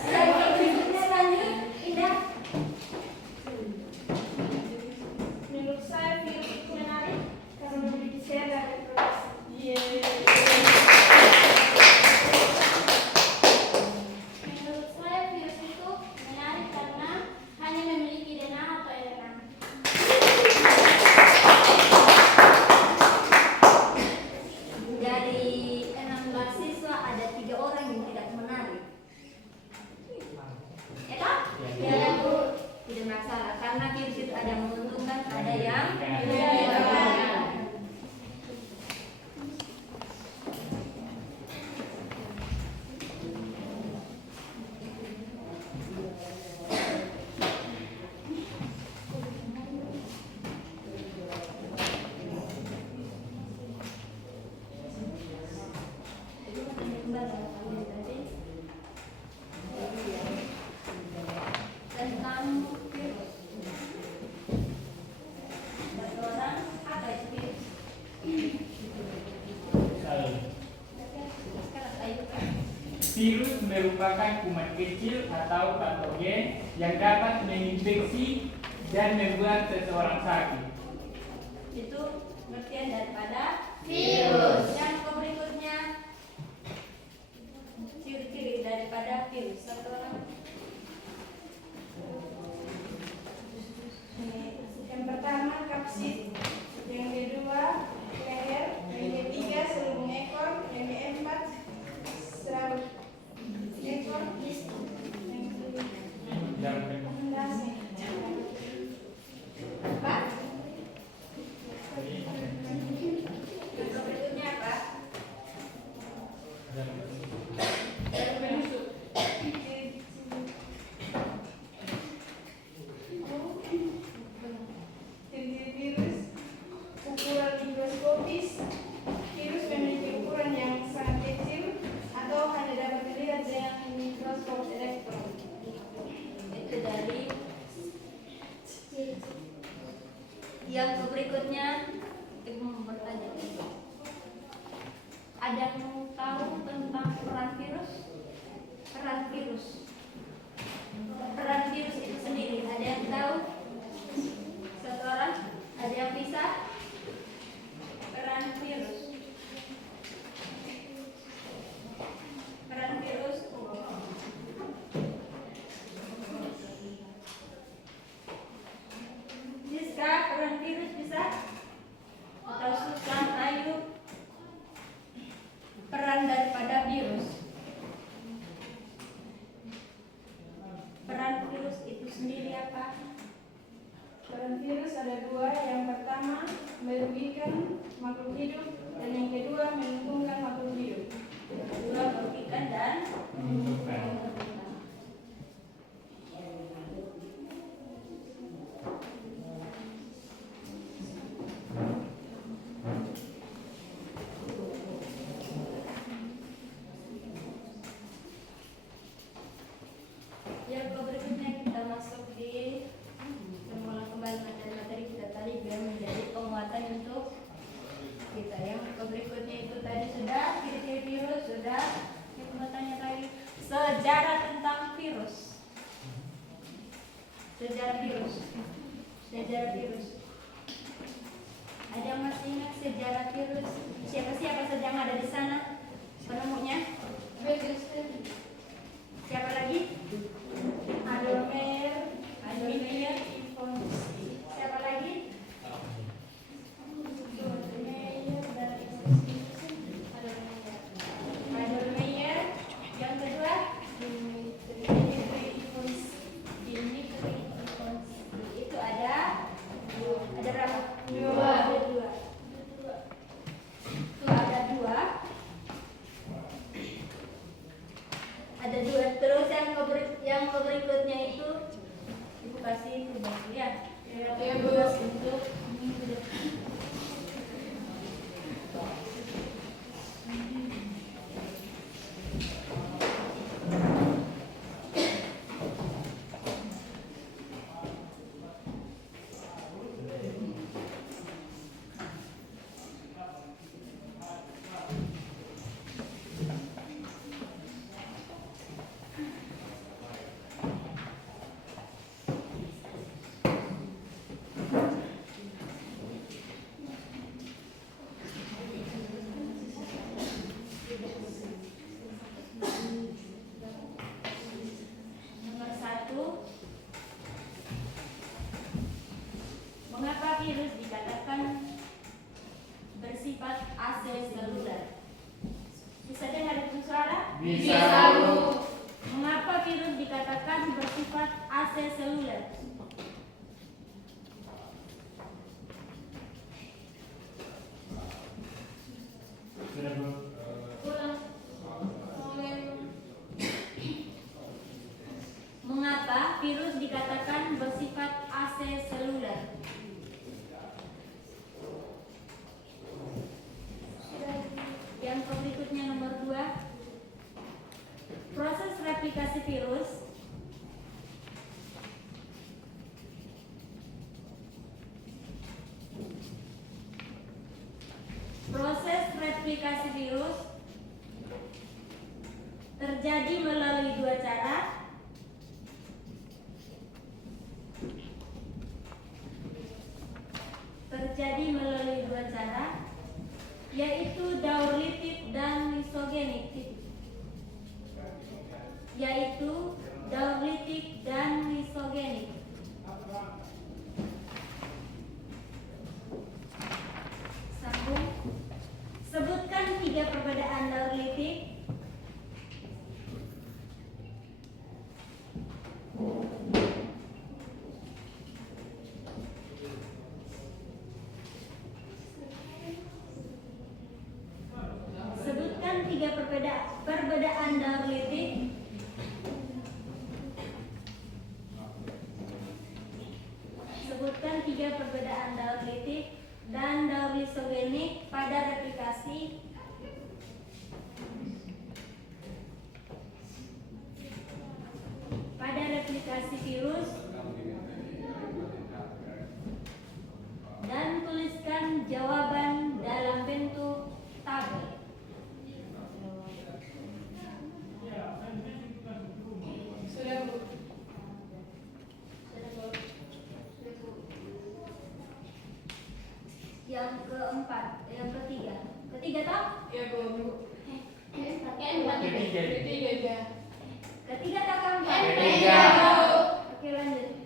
Saya berikutnya lanjut. Indah. Menurut saya virus itu menarik karena memiliki sel dan reproduksi. Menurut saya virus itu menarik karena hanya memiliki DNA atau RNA. Dari 16 siswa ada 3 orang yang tidak menarik. Ya kan? Ya. Bu. Tidak masalah karena virus itu ada yang menguntungkan, ada yang Merugikan. tentang virus. Satu orang apa itu virus? Sekarang ayo kan. Virus merupakan kuman kecil atau patogen yang dapat menginfeksi dan membuat seseorang sakit. Itu pengertian daripada Virus. Yang berikutnya ciri-ciri daripada virus. Satu orang. Yang pertama kapsid, yang kedua leher, yang ketiga selubung ekor, yang keempat serabut ekor, yang kelima dasi. Apa? Yang berikutnya apa? Ciri-ciri virus, ukuran mikroskopis. Virus memiliki ukuran yang sangat kecil atau hanya dapat dilihat dengan mikroskop elektron. Itu dari yang berikutnya ibu mau bertanya. Ada yang mau tahu tentang peran virus? Peran virus itu sendiri. Ada yang tahu? Satu orang? Ada yang bisa? Peran virus. Peran virus. Siska, peran virus bisa? Atau Susan, Ayu? Peran daripada virus. Peran virus itu sendiri apa? Peran virus ada dua. Yang pertama, merugikan makhluk hidup, dan yang kedua, menguntungkan makhluk hidup. Dua, merugikan dan Menentukan. Yang berikutnya kita masuk di mengulang kembali materi kita tadi biar menjadi penguatan untuk kita. Yang berikutnya itu tadi sudah ciri-ciri virus, sudah yang bertanya tadi sejarah tentang virus. Sejarah virus. Ada yang masih ingat sejarah virus? Siapa saja yang ada di sana? Penemunya? Siapa lagi? Adolf Meyer. Siapa lagi? Adolf Meyer. Yang kedua? Itu ada berapa? Dua. Ada dua. Itu ada dua. Ada dua. Terus yang berikutnya itu ibu kasih tugas ya. Ya, Bu. Tugas untuk minggu depan. Nomor 1, mengapa virus dikatakan bersifat aseluler? Bisa dengar itu suara? Bisa, Bu. Mengapa virus dikatakan bersifat aseluler? Sudah, Bu. Mengapa virus dikatakan bersifat aseluler? Yang berikutnya nomor 2. Proses replikasi virus terjadi melalui dua cara. Yaitu daur-litid dan lisogenik. Sambung. Sebutkan 3 perbedaan daur-litid. Sebutkan 3 perbedaan daur-litid. Sebutkan 3 perbedaan daur-litid dan daur lisogenik pada replikasi virus, dan tuliskan jawaban dalam bentuk tabel. yang keempat, yang ketiga. Ketiga toh? Ya Bu. Ketiga. Ketiga aja. Ketiga atau keempat? Ketiga. Oke, lanjut.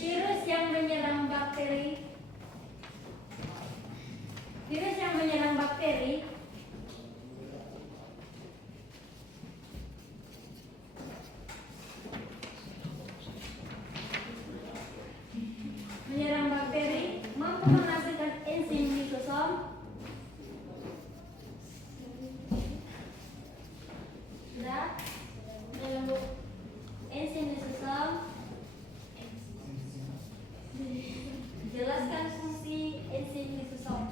Virus yang menyerang bakteri. Virus yang menyerang bakteri mampu menghasilkan enzim lisosom. Sudah? Enzim lisosom. Jelaskan fungsi enzim lisosom.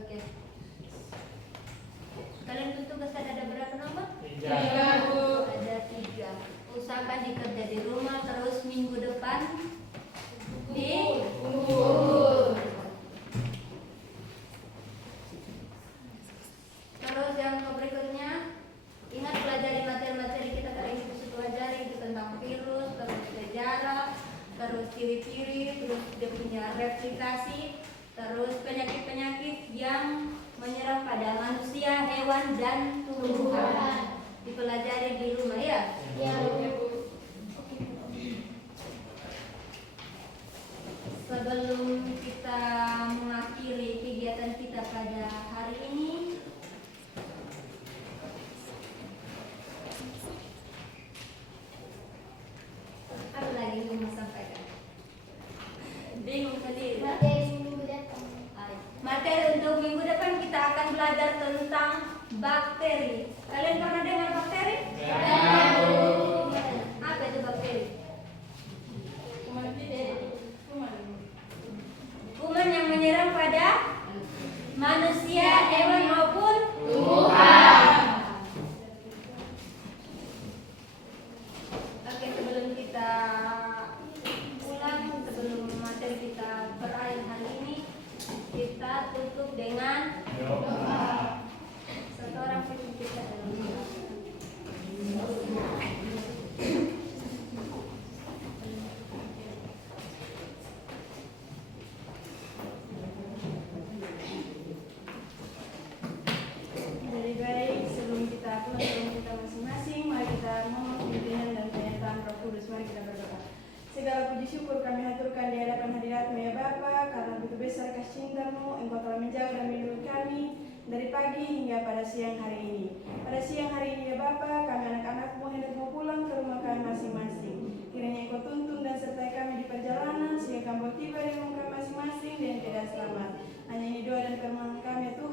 Oke. Kalian untuk tugas ada berapa nomor? 3. Ada 3. Usahakan dikerja di rumah, terus minggu depan di terus yang berikutnya, ingat pelajari materi-materi kita kali ini harus pelajari itu tentang virus, terus sejarah, terus ciri-ciri, terus dia punya replikasi, terus penyakit-penyakit yang menyerang pada manusia, hewan, dan tumbuhan. Dipelajari di rumah ya. Sebelum kita mengakhiri kegiatan kita pada hari ini, apa lagi yang mau sampaikan? Bingung sendiri. Materi untuk minggu depan kita akan belajar tentang bakteri. Kalian pernah dengar bakteri? Apa itu bakteri? Kuman yang menyerang pada manusia, hewan maupun tumbuhan. Oke, sebelum kita pulang, sebelum materi kita berakhir hari ini, kita tutup dengan doa. Satu orang pimpin kita dalam doa. Jadi baik, sebelum kita pulang ke rumah kita masing-masing, mari kita mohon pimpinan dan penyertaan Roh Kudus. Mari kita berdoa. Segala puji syukur kami haturkan di hadapan hadirat-Mu ya Bapa, karena begitu besar kasih cinta-Mu, Engkau telah menjaga dan melindungi kami dari pagi hingga pada siang hari ini. Pada siang hari ini ya Bapa, kami anak-anak-Mu hendak mau pulang ke rumah kami masing-masing. Kiranya Engkau tuntun dan sertai kami di perjalanan, sehingga kami tiba di rumah kami masing-masing dan tidak selamat. Hanya ini doa dan permohonan kami ya Tuhan.